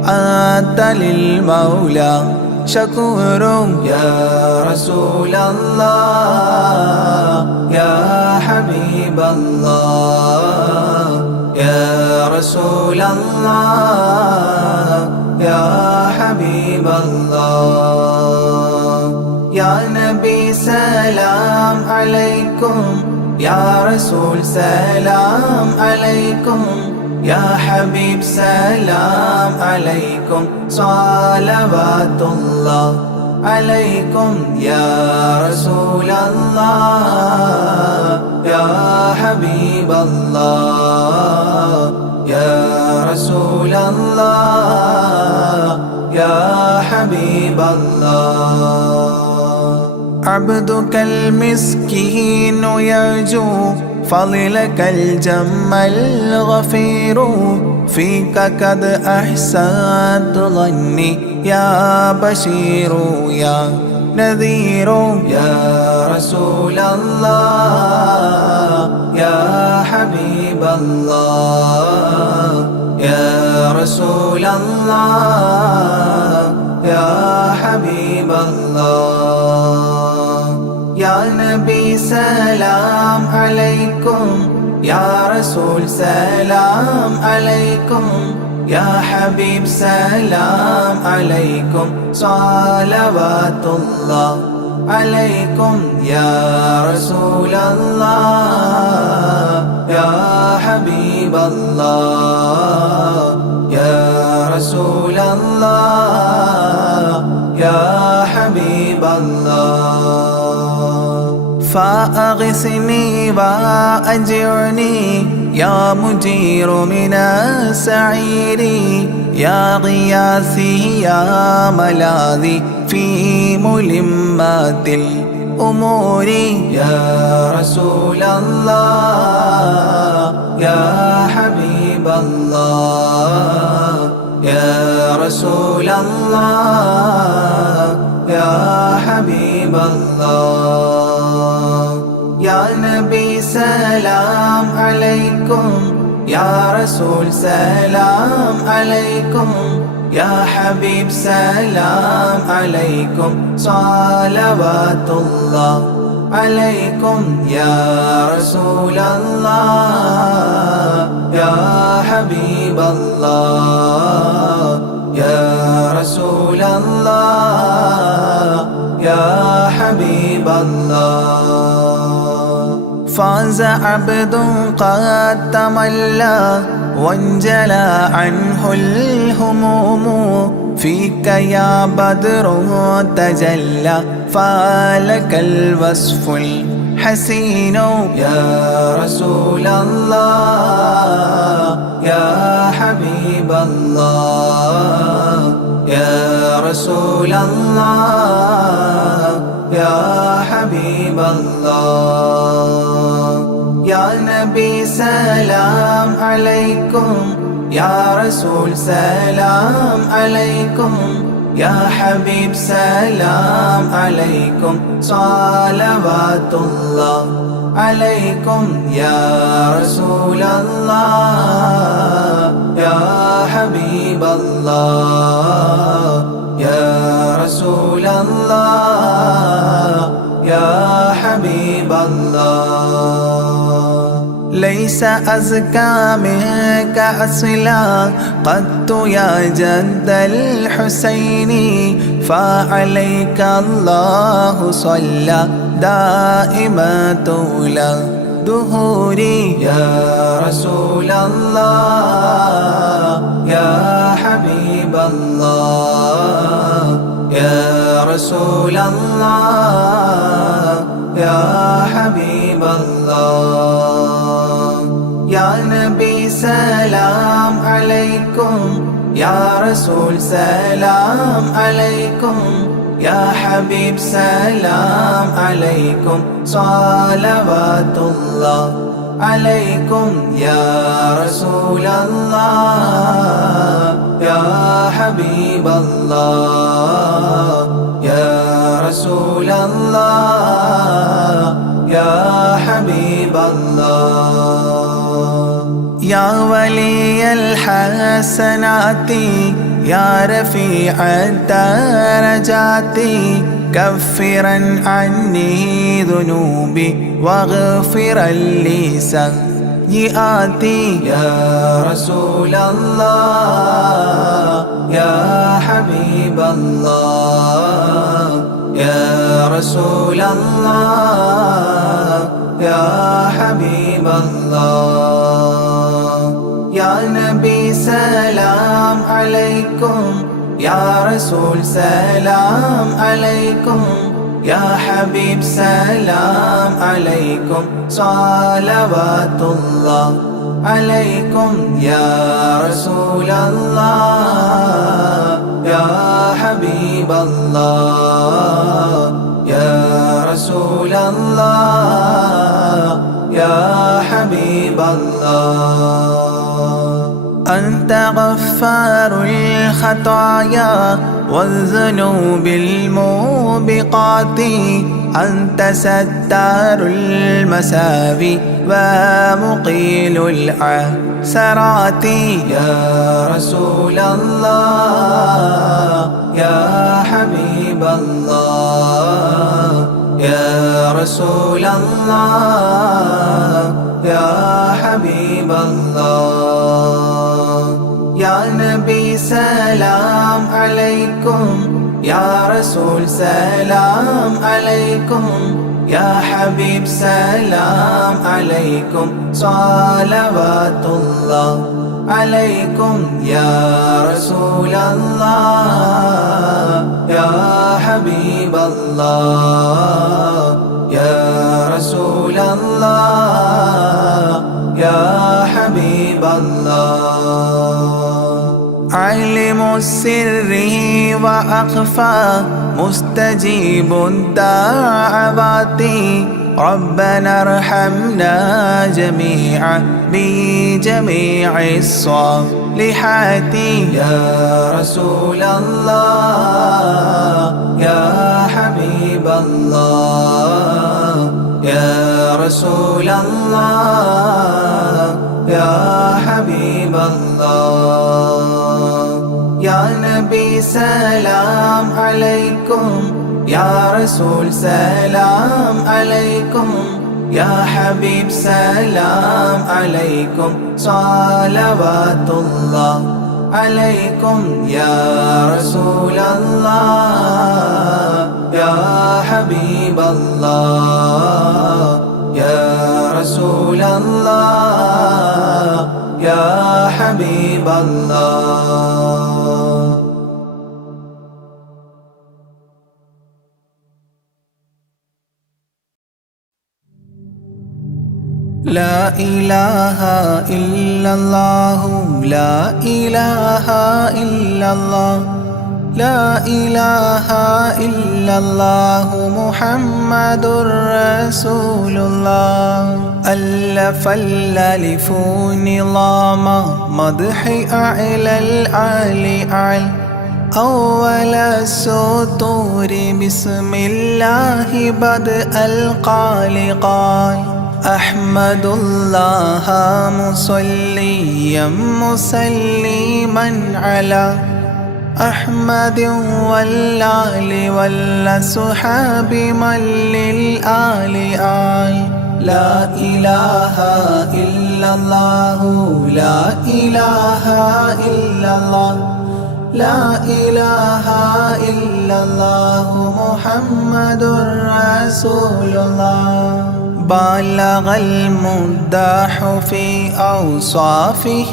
أنت للمولى شكور يا رسول الله يا حبيب الله يا رسول الله يا حبيب الله يا نبي سلام عليكم يا رسول سلام عليكم يا حبيب سلام عليكم صلوات الله عليكم يا رسول الله يا حبيب الله يا رسول الله يا حبيب الله عبدك المسكين يرجو فضلك الجم الغفير فيك قد أحسنت ظني يا بشير يا نذير يا رسول الله يا حبيب الله يا رسول الله يا حبيب الله يا نبي سلام عليكم يا رسول سلام عليكم يا حبيب سلام عليكم صلوات الله عليكم يا رسول الله يا حبيب الله يا رسول الله يا حبيب الله فأغثني وأجرني يا مجير من السعير يا غياثي يا ملاذي في ملمات الأمور يا رسول الله يا حبيب الله يا رسول الله يا حبيب الله يا نبي سلام عليكم يا رسول سلام عليكم يا حبيب سلام عليكم صلوات الله عليكم يا رسول الله يا حبيب الله يا رسول الله يا حبيب الله فاز عبد قد تملى وانجلى عنه الهموم فيك يا بدر تجلى فلك الوصف الحسين يا رسول الله يا حبيب الله يا رسول الله يا حبيب الله يا نبي سلام عليكم يا رسول سلام عليكم يا حبيب سلام عليكم صلوات الله عليكم يا رسول الله يا حبيب الله يا رسول الله يا حبيب الله ليس أزكى منك أصلا قدت يا جد الحسين فعليك الله صلى دائما طول دهوري يا رسول الله يا حبيب الله يا رسول الله يا حبيب الله يا نبي سلام عليكم يا رسول سلام عليكم يا حبيب سلام عليكم صلوات الله عليكم يا رسول الله يا حبيب الله يا رسول الله يا حبيب الله يا ولي الحسنات يا رفيع الدرجات كفرا عني ذنوبي واغفرا لي سيئاتي يا رسول الله يا حبيب الله يا رسول الله يا حبيب الله يا نبي سلام عليكم يا رسول سلام عليكم يا حبيب سلام عليكم صلوات الله عليكم يا رسول الله يا حبيب الله يا رسول الله يا حبيب الله أنت غفار الخطايا والذنوب الموبقات أنت ستار المساوي ومقيل العثرات يا رسول الله يا حبيب الله يا رسول الله يا حبيب الله يا نبي سلام عليكم يا رسول سلام عليكم يا حبيب سلام عليكم صلوات الله عليكم يا رسول الله يا حبيب الله يا رسول الله يا حبيب الله عالم السر وأخفى مستجيب الدعوات ربنا ارحمنا جميعا بجميع الصالحات يا رسول الله يا حبيب الله يا رسول الله يا حبيب الله يا نبي سلام عليكم يا رسول سلام عليكم يا حبيب سلام عليكم صلوات الله عليكم يا رسول الله يا حبيب الله يا رسول الله يا حبيب الله لا إله إلا الله لا إله إلا الله لا إله إلا الله محمد رسول الله ألف الألف نظام مدح أعلى العالي أعلى أول السطور بسم الله بدء القال قال أحمد الله مصليا مسلما على أحمد والآل والصحاب من للآل آل لا إله إلا الله لا إله إلا الله لا إله إلا الله محمد رسول الله بلغ المداح في أوصافه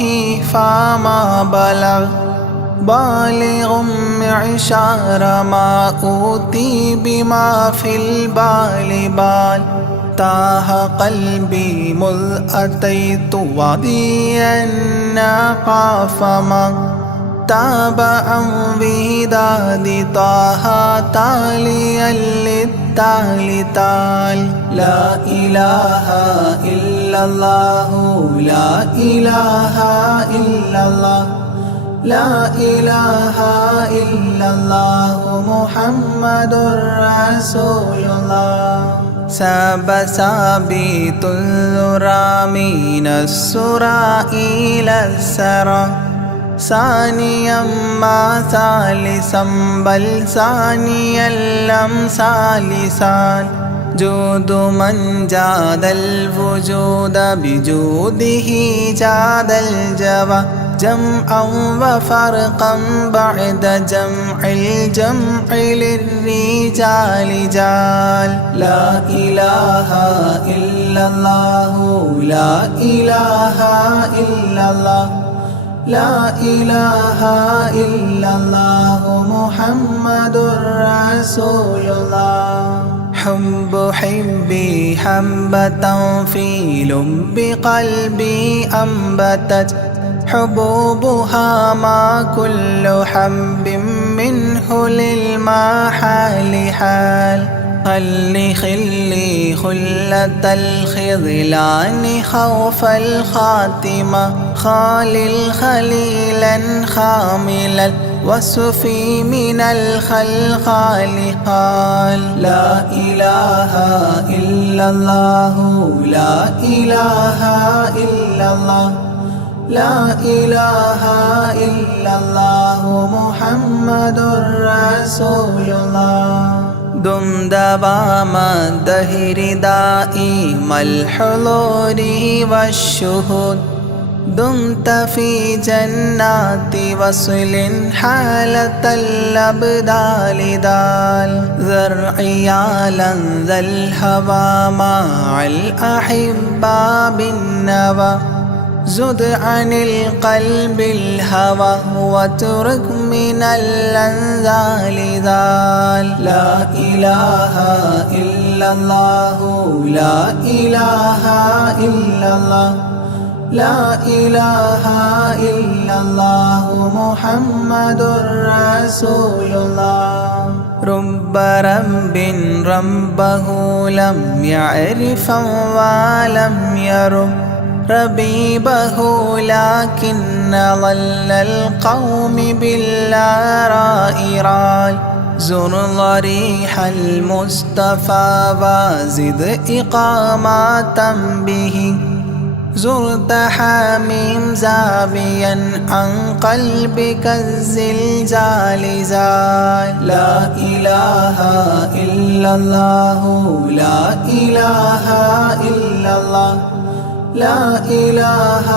فما بلغ بالغ معشار ما أوتي بما في البال بال تاه قلبي مذ أتيت واديا قاف ما تابعا بهداد طه تاليا للتالي تال لا إله إلا الله لا إله إلا الله لا إله إلا الله محمد رسول الله ساب سابيت الذرى من السرى إلى السرى ثانيا ما ثالثا بل ثانيا لم ثالثان جود من جاد الوجود بجوده جاد الجوى جمعا وفرقا بعد جمع الجمع للرجال جال لا إله إلا الله لا إله إلا الله لا إله إلا الله محمد رسول الله حب حبي حبة في لب قلبي أنبتت حبوبها ما كل حب منه للمحال حال خلي خلة الخذلان خوف الخاتمة خالل خليلا خامل الوصف من الخلقال قال لا إله إلا الله لا إله إلا الله لا إله إلا الله محمد رسول الله دم دوام الدهر دائم الحضور والشهود دمت في جنات وصل حالة الأبدال دال ذرعيالا ذا الهوى مع الأحبة بالنوى زد عن القلب الهوى واترك من الأنذال ذال لا إله إلا الله لا إله إلا الله لا إله إلا الله محمد رسول الله رب رب ربه لم يعرف ولم يرب ربيبه لكن ظل القوم بالآراء رال زر ضريح المصطفى وزد إقامة به زرت حميم زاويا عن قلبك الزلزال زال لا إله إلا الله لا إله إلا الله لا إله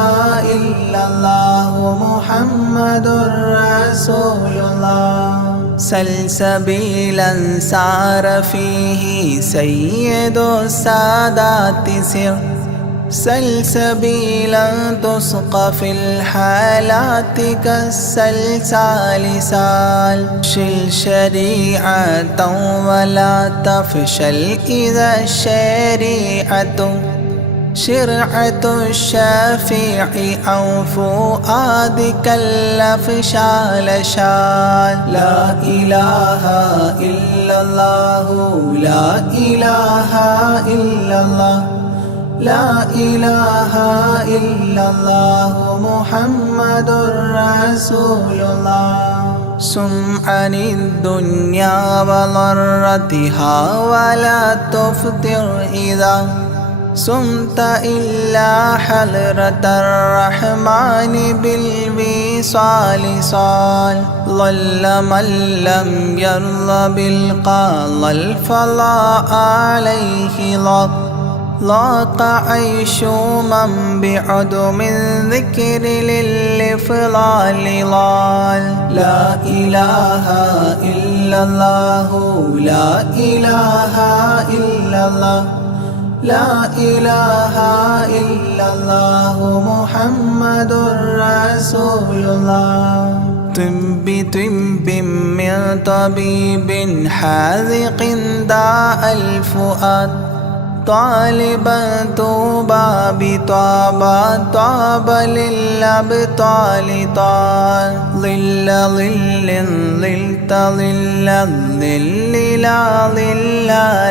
إلا الله محمد رسول الله سلسبيلا سار فيه سيد السادات سر سلسبيلا تسقى في الحالات كالسلسال سال شل شريعة ولا تفشل إذا الشريعة شرعة الشافع أو فؤادك الأفشال شال لا إله إلا الله لا إله إلا الله لا إله إلا الله محمد رسول الله سم عن الدنيا وضرتها ولا تفطر إذا صمت إلا حضرة الرحمن بالوصال صال ظل من لم يرضى بالقضاء الفضاء عليه ضاق عيش من بعدم الذكر للإفضال ضال لا إله إلا الله لا إله إلا الله لا إله إلا الله محمد رسول الله طب من طبيب حاذق داء الفؤاد طالبا طوبى بطابى طاب للأبطال طال ظل ظلت ظل الظل لا ظل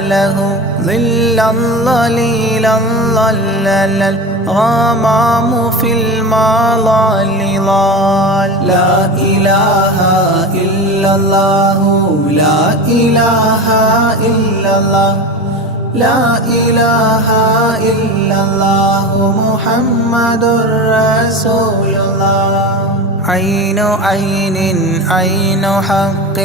له ظل ظليل ظلل الغمام في المظال ضال لا إله إلا الله لا إله إلا الله لا إله إلا الله محمد رسول الله عين عين عين حق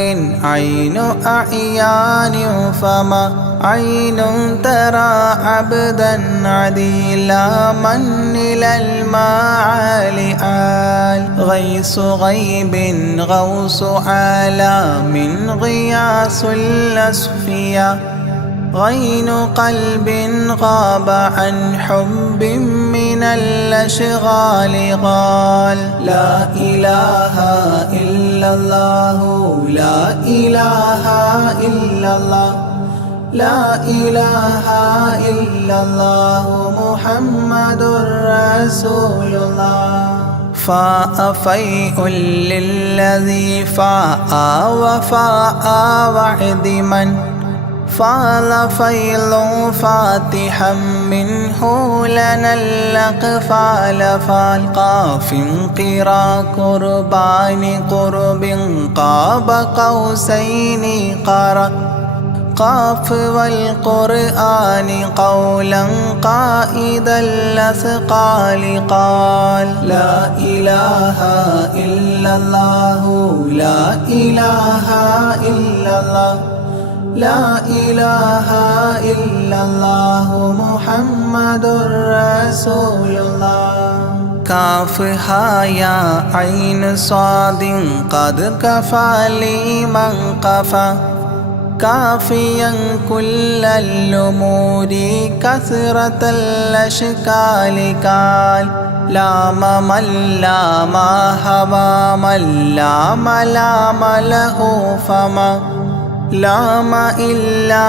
عين أعيان فما عين ترى عبدا عديلا من إلى المعالي آل غيث غيب غوص عالم غياس الأصفياء غين قلب غاب عن حب من الأشغال قال لا إله إلا الله لا إله إلا الله لا إله إلا الله محمد رسول الله فاء فيء للذي فاء وفاء وعد من فاض فيض فاتحا منه لنا الأقفال فالقاف قرا قربان قرب قاب قوسين قرأ قاف والقرآن قولا قائد الأثقال قال لا إله إلا الله لا إله إلا الله لا إله إلا الله محمد رسول الله كاف ها يا عين صاد قد كفى لي من قفى كافيا كل الأمور كثرة الأشكال قال لام من لام هوى من لام لام له فما لام إلا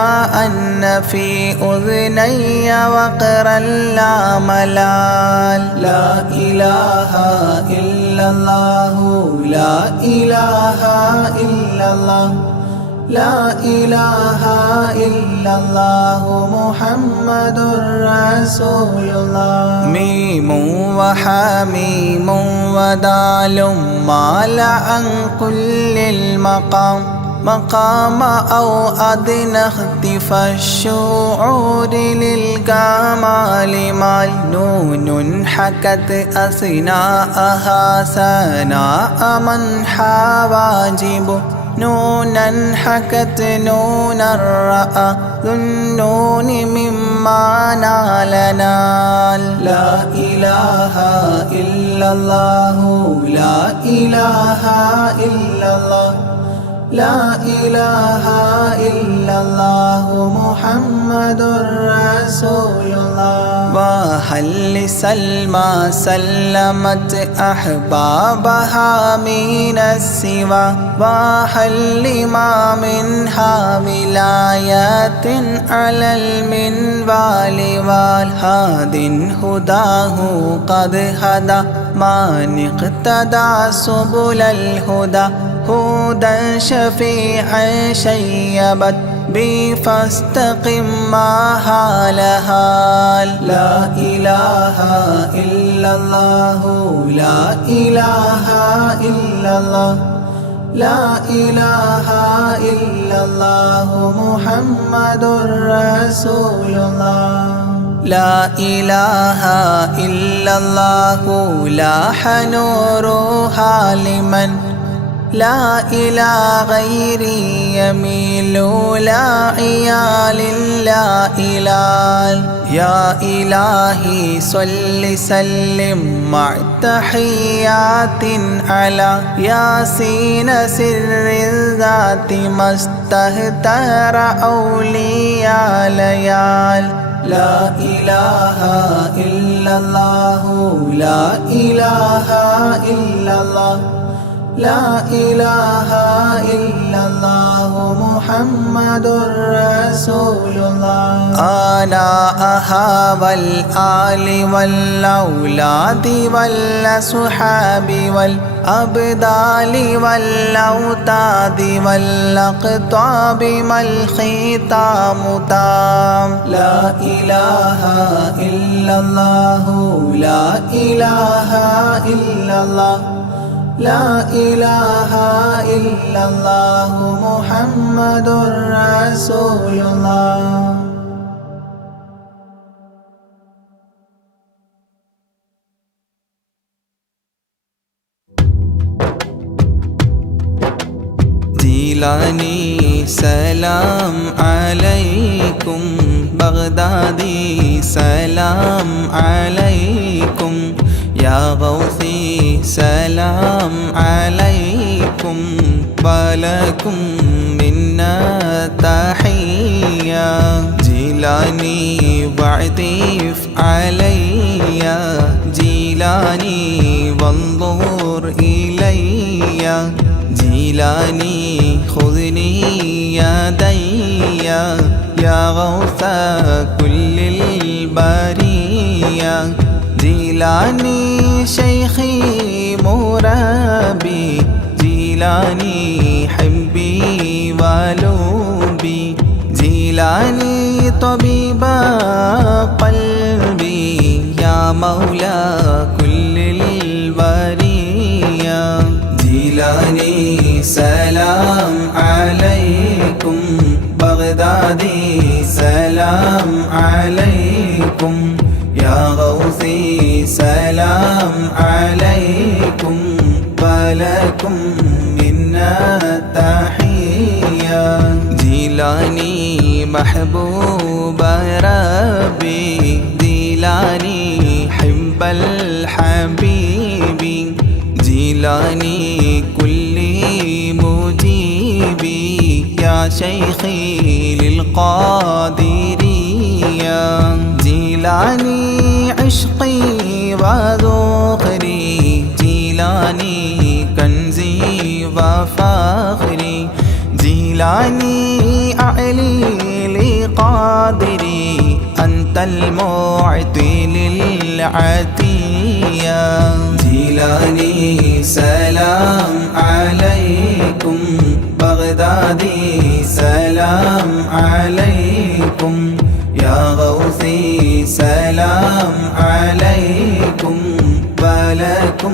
أن في أذني وقرا لا ملال لا إله إلا الله لا إله إلا الله لا إله إلا الله محمد رسول الله ميم وحميم ودال مال عن كل المقام مقام أو أدنى اختفى الشعور للكمال مال نون حكت أثناءها ثناء من حواجبه نونا حكت نونا رأى ذو النون مما نال نال لا إله إلا الله لا إله إلا الله لا إله إلا الله محمد رسول الله وهل سلمى سلمت أحبابها من السوى وهل لما منها ولايات على المنوال والهاد هداه قد هدى من اقتدى سبل الهدى هدى شفيعا شيبت بي فاستقم ما هالها لا إله إلا الله لا إله إلا الله لا إله إلا الله محمد رسول الله لا إله إلا الله لاح نورها لمن لا إلى غيري يميل لا عيال لا إلال يا إلهي صل سلم مع تحيات على ياسين سر الذات ما استهتر أولياء ليال لا إله إلا الله لا إله إلا الله لا إله إلا الله محمد رسول الله آناءها والآل والأولاد والأصحاب والأبدال والأوتاد والأقطاب ما الختام تام لا إله إلا الله لا إله إلا الله لا إله إلا الله محمد رسول الله جيلاني سلام عليكم بغدادي سلام عليكم يا غوثي سلام عليكم ولكم منا تحية جيلاني واعطف علي جيلاني وانظر إلي جيلاني خذني يدي يا غوث كل البرية جيلاني شيخي مربي جيلاني حبي ولوبي جيلاني طبيب قلبي يا مولى كل البرية جيلاني سلام عليكم بغدادي سلام عليكم يا غوثي سلام عليكم ولكم منا تحية جيلاني محبوب ربي جيلاني حب الحبيب جيلاني كل مجيبي يا شيخي للقادرية جيلاني عشقي وذخري جيلاني كنزي وفخري جيلاني أعلي لقادري أنت المعطي للعطية جيلاني سلام عليكم بغدادي سلام عليكم يا غوثي سلام عليكم ولكم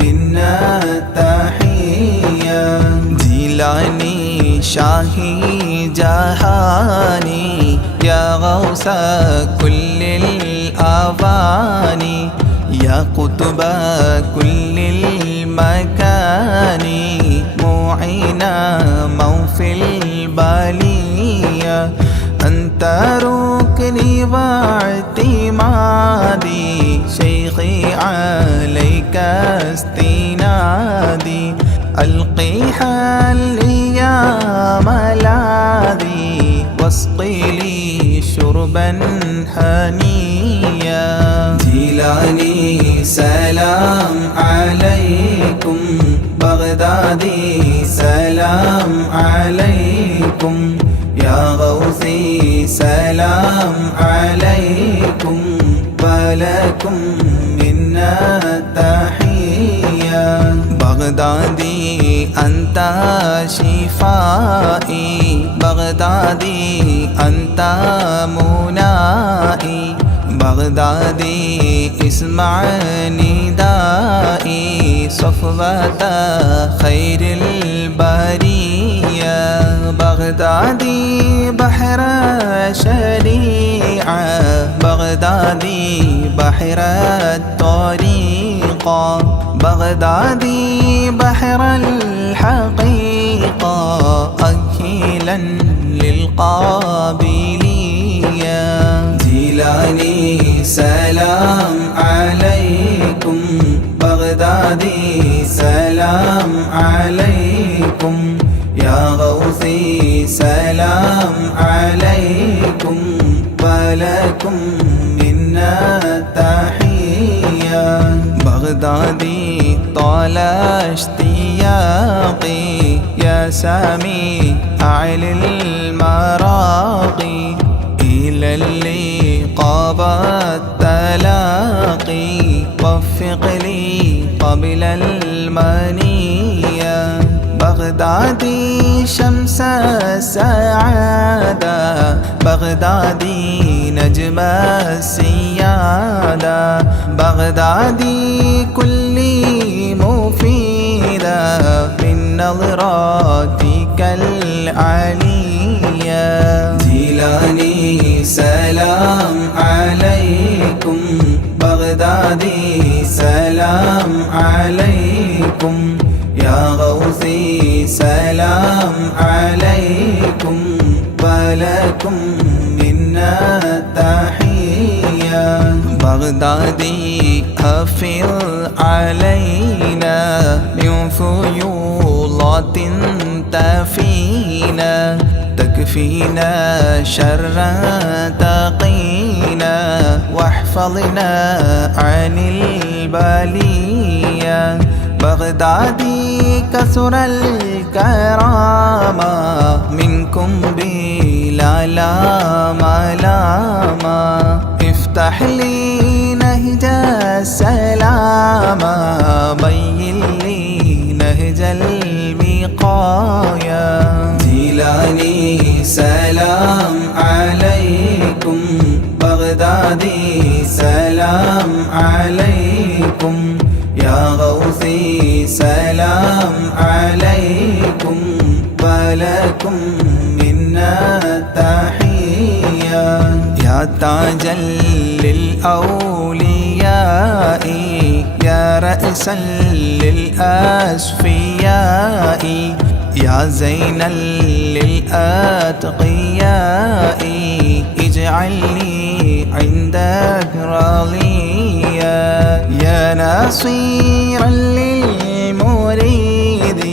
منا تحية جيلاني شاهي جهاني يا غوث كل الأواني يا قطب كل المكان معينا موفي البلية أنت ركني واعتمادي شيخي عليك استنادي ألقي حلي يا ملاذي واسقي لي شربا هنيا جيلاني سلام عليكم بغدادي سلام عليكم يا غوثي سلام عليكم ولكم منا تحية بغدادي أنت شفائي بغدادي أنت منائي بغدادي اسمع ندائي صفوة خير البرية بغدادي بحر شريعة بغدادي بحر الطريقة بغدادي بحر الحقيقة أكيلا للقابلية جيلاني سلام عليكم بغدادي سلام عليكم يا غوثي سلام عليكم ولكم منا تحية بغدادي طال اشتياقي يا سامي أعلى المراقي إلى اللقاء والتلاقي وفق لي قبل المنية بغدادي شمس السعادة بغدادي نجم السيادة بغدادي كل مفيدة من نظراتك العليا جيلاني سلام عليكم بغدادي سلام عليكم يا غوثي سلام عليكم ولكم منا تحية بغدادي أفض علينا من فيوضات تفينا تكفي اكفينا شر تقينا واحفظنا عن البلية بغدادي كثر الكرامة منكم بلا ملامة افتح لي نهج السلامة بين لي نهج الوقاية جيلاني سلام عليكم بغدادي سلام عليكم يا غوثي سلام عليكم ولكم منا تحية يا تاجا للأولياء يا رأسا للأصفياء يا زينا للأتقياء اجعلني عندك راضيا يا ناصيرا للمريد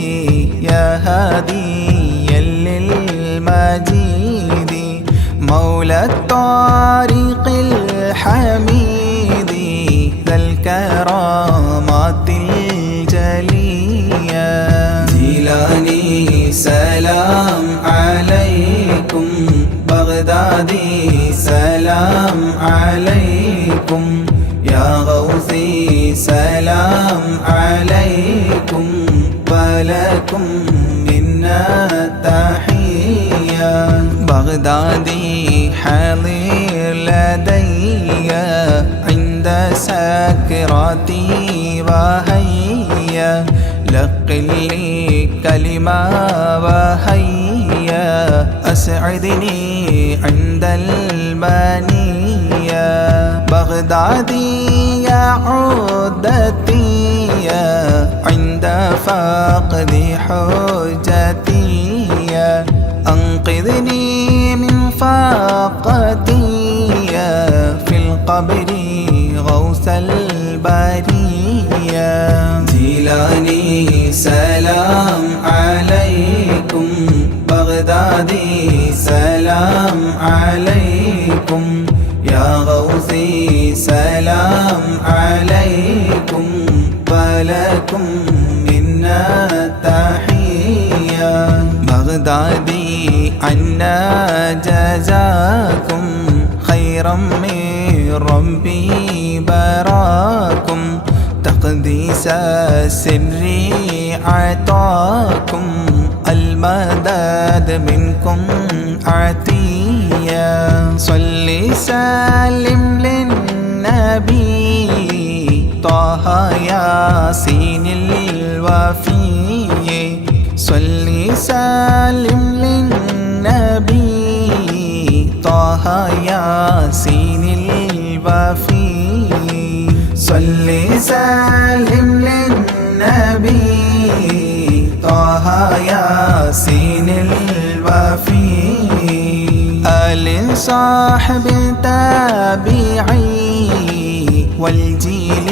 يا هاديا للمجيد مولى الطريق الحميد ذا الكرامات الجلية جيلاني سلام عليكم بغدادي سلام عليكم يا غوثي سلام عليكم ولكم منا تحية بغدادي حاضر لدي عند سكراتي وهيا لقل لي كلمة وهيا أسعدني عند المنية بغدادي يا عودتي عند فقد حجتي أنقذني من فاقتي في القبر غوث البرية جيلاني سلام عليكم بغدادي سلام عليكم يا غوثي سلام عليكم ولكم منا تحية بغدادي عنا جزاكم خيرا من ربي براكم تقديس السر عطاكم المدد منكم عطية صل سلم للنبي طه ياسين الوفي صل سلم للنبي طه ياسين الوفي صل سلم للنبي طه ياسين الوفي آل صاحب تابعي والجيل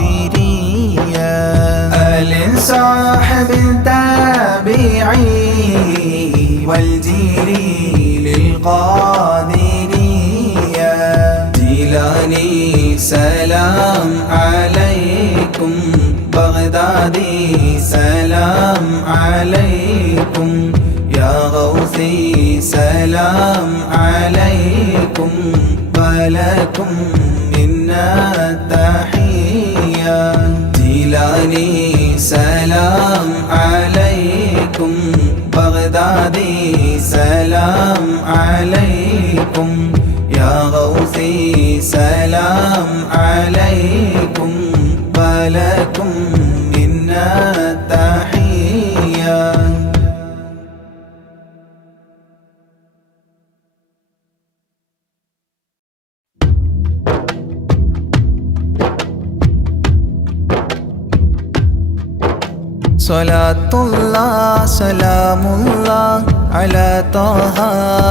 للقادرية آل صاحب تابعي والجيل للقادرية جيلاني سلام عليكم بغدادي سلام عليكم يا غوثي سلام عليكم ولكم منا تحية جيلاني سلام عليكم بغدادي سلام عليكم يا غوثي سلام عليكم ولكم منا تحية صلاة الله سلام الله على طه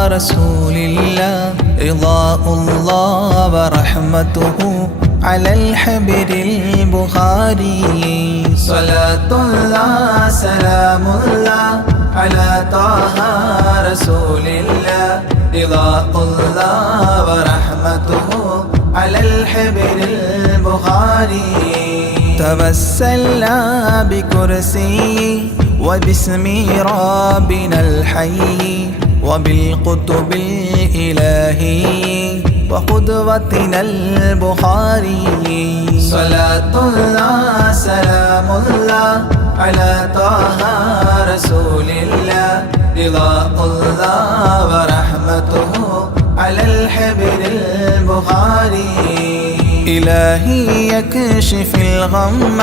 رسول الله رضاء الله ورحمته على الحبر البخاري صلاة الله سلام الله على طه رسول الله رضاء الله ورحمته على الحبر البخاري توسلنا بكرسي وباسم ربنا الحي وبالقطب الإلهي وقدوتنا البخاري صلاة الله سلام الله على طه رسول الله رضاء الله ورحمته على الحبر البخاري إلهي يكشف الغم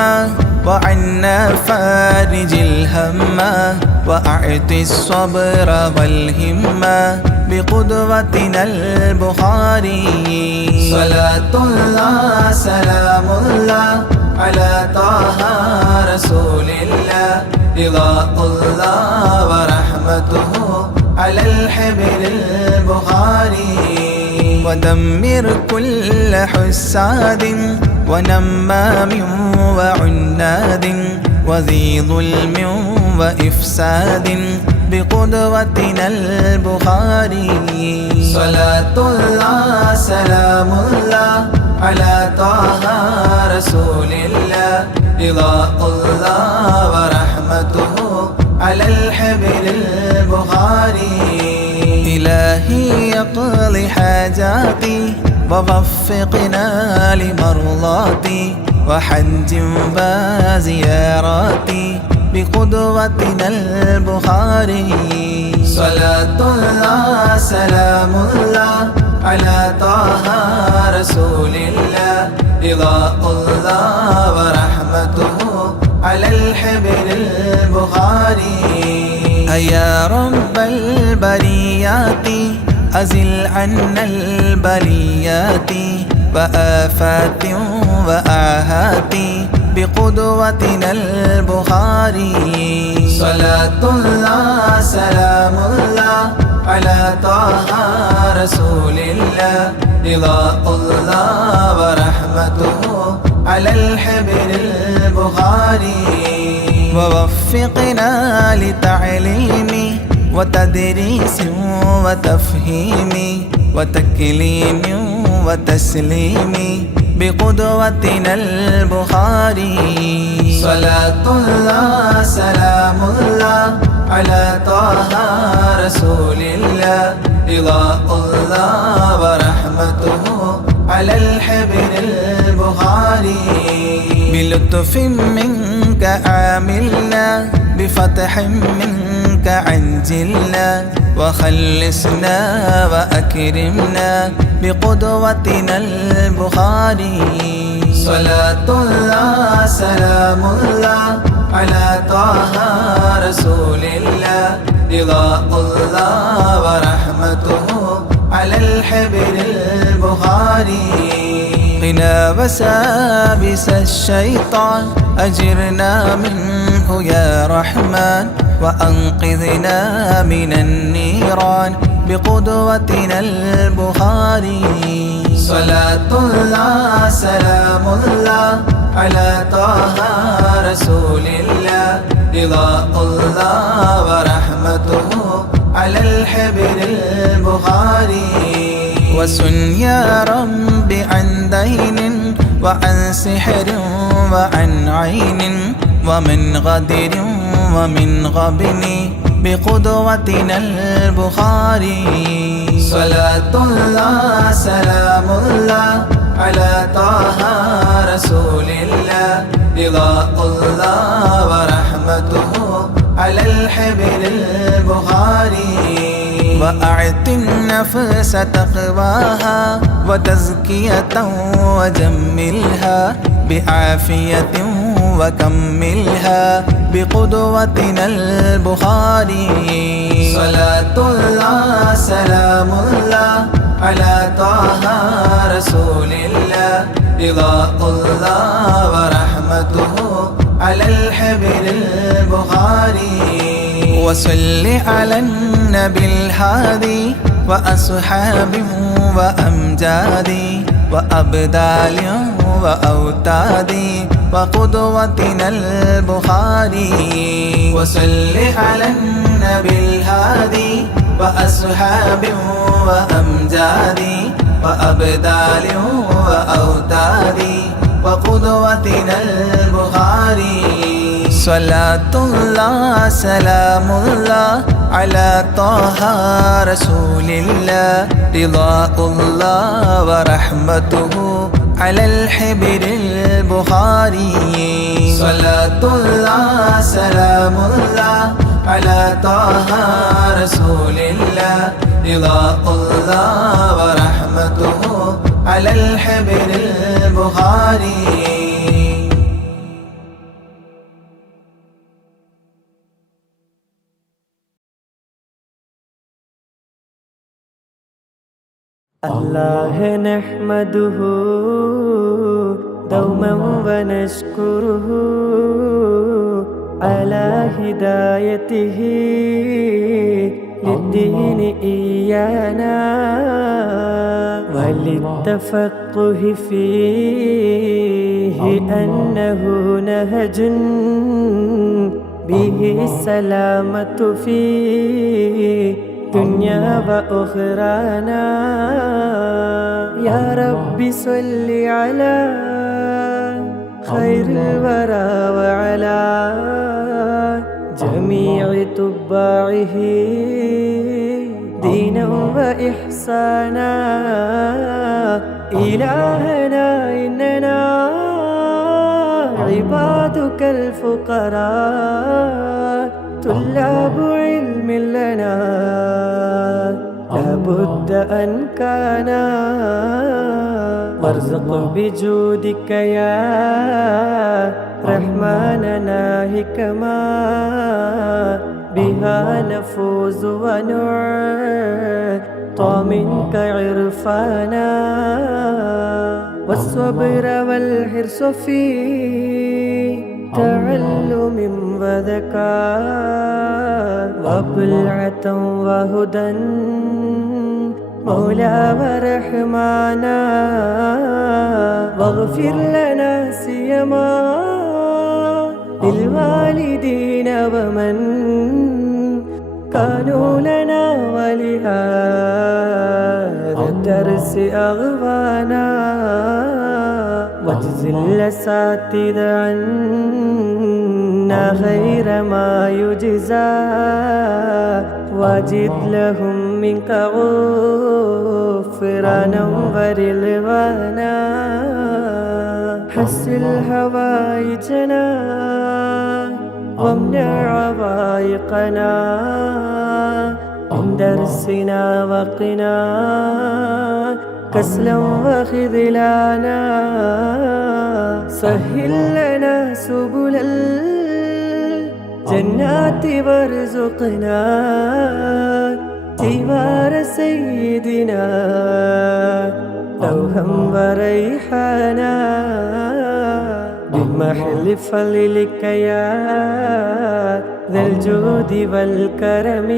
وعنا فارج الهم وأعطي الصبر والهمة بقدوتنا البخاري صلاة الله سلام الله على طه رسول الله رضاء الله ورحمته على الحبر البخاري ودمر كل حساد ونمام وعناد وذي ظلم وإفساد بقدوتنا البخاري صلاة الله سلام الله على طه رسول الله رضاء الله ورحمته على الحبر البخاري إلهي يقضي حاجاتي ووفقنا لمرضاتي وحج وزياراتي بقدوتنا البخاري صلاة الله سلام الله على طه رسول الله رضاء الله ورحمته على الحبر البخاري يا رب البريات أزل عنا البليات وآفات وآهات بقدوتنا البخاري صلاة الله سلام الله على طه رسول الله رضاء الله ورحمته على الحبر البخاري ووفقنا لتعليم وتدريس وتفهيم وتكليم وتسليم بقدوتنا البخاري صلاة الله سلام الله على طه رسول الله رضاء الله ورحمته على الحبر البخاري بلطف منك عاملنا بفتح منك عجلنا وخلصنا وأكرمنا بقدوتنا البخاري صلاة الله سلام الله على طه رسول الله رضاء الله ورحمته على الحبر البخاري قنا وسابس الشيطان أجرنا منه يا رحمن وأنقذنا من النيران بقدوتنا البخاري صلاة الله سلام الله على طه رسول الله رضاء الله ورحمته على الحبر البخاري وسن يا رب عن دين وعن سحر وعن عين ومن غدر ومن غبن بقدوتنا البخاري صلاة الله سلام الله على طه رسول الله رضاء الله ورحمته على الحبر البخاري وأعط النفس تقواها وتزكية وجملها بعافية وكملها بقدوتنا البخاري صلاة الله سلام الله على طه رسول الله رضاء الله ورحمته على الحبر البخاري وصل على النبي الهادي وأصحاب وأمجاد وأبدال وأوتاد وقدوتنا البخاري وصل على النبي الهادي وأصحاب وأمجاد وأبدال وأوتاد وقدوتنا البخاري صلاة الله سلام الله على طه رسول الله رضاء الله ورحمته على الحبر البخاري صلاة الله سلام الله على طه رسول الله رضاء الله ورحمته على الحبر البخاري الله نحمده دوما ونشكره على هدايته للدين إيانا وللتفقه فيه أنه نهج به السلامة فيه دنيا وأخرانا يا رب صل على خير الورى وعلى جميع تباعه دينا وإحسانا إلهنا إننا عبادك الفقراء طلاب علم لنا لابد أن كان وارزق بجودك يا رحمننا حكما بها نفوز ونعطى منك عرفانا والصبر والحرص في تعلم وذكاء وبلعة وهدى مولى ورحمانا واغفر لنا سيما للوالدين ومن كانوا لنا ولهذا الدرس أغوانا واجزل الأساتذة عنا خير ما يجزى واجد لهم منك غفرانا ورضوانا حسن هوائجنا وامنع عوائقنا من درسنا وقنا كسلا وخذلانا سهل لنا سبل الجنات وارزقنا جوار سيدنا دوها وريحانا بمحل فضلك يا ذا الجود والكرم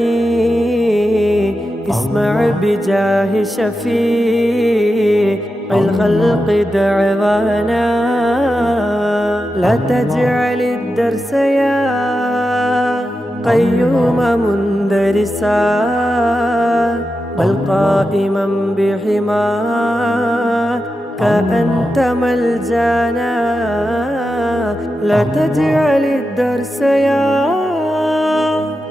اسمع بجاه شفيع الخلق دعوانا لا تجعل الدرس يا قيوم مندرسا بل قائما بحماك أنت ملجانا لا تجعل الدرس يا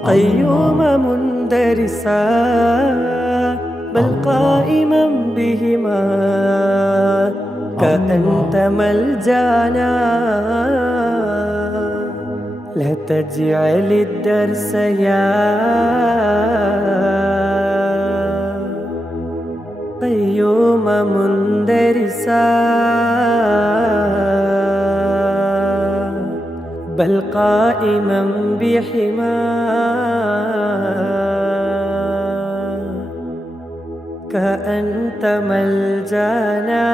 قيوم مندرسا بل قائما بهما كأنت ملجانا لا تجعل الدرس يا قيوم مندرسا بل قائما بحما كأنت ملجانا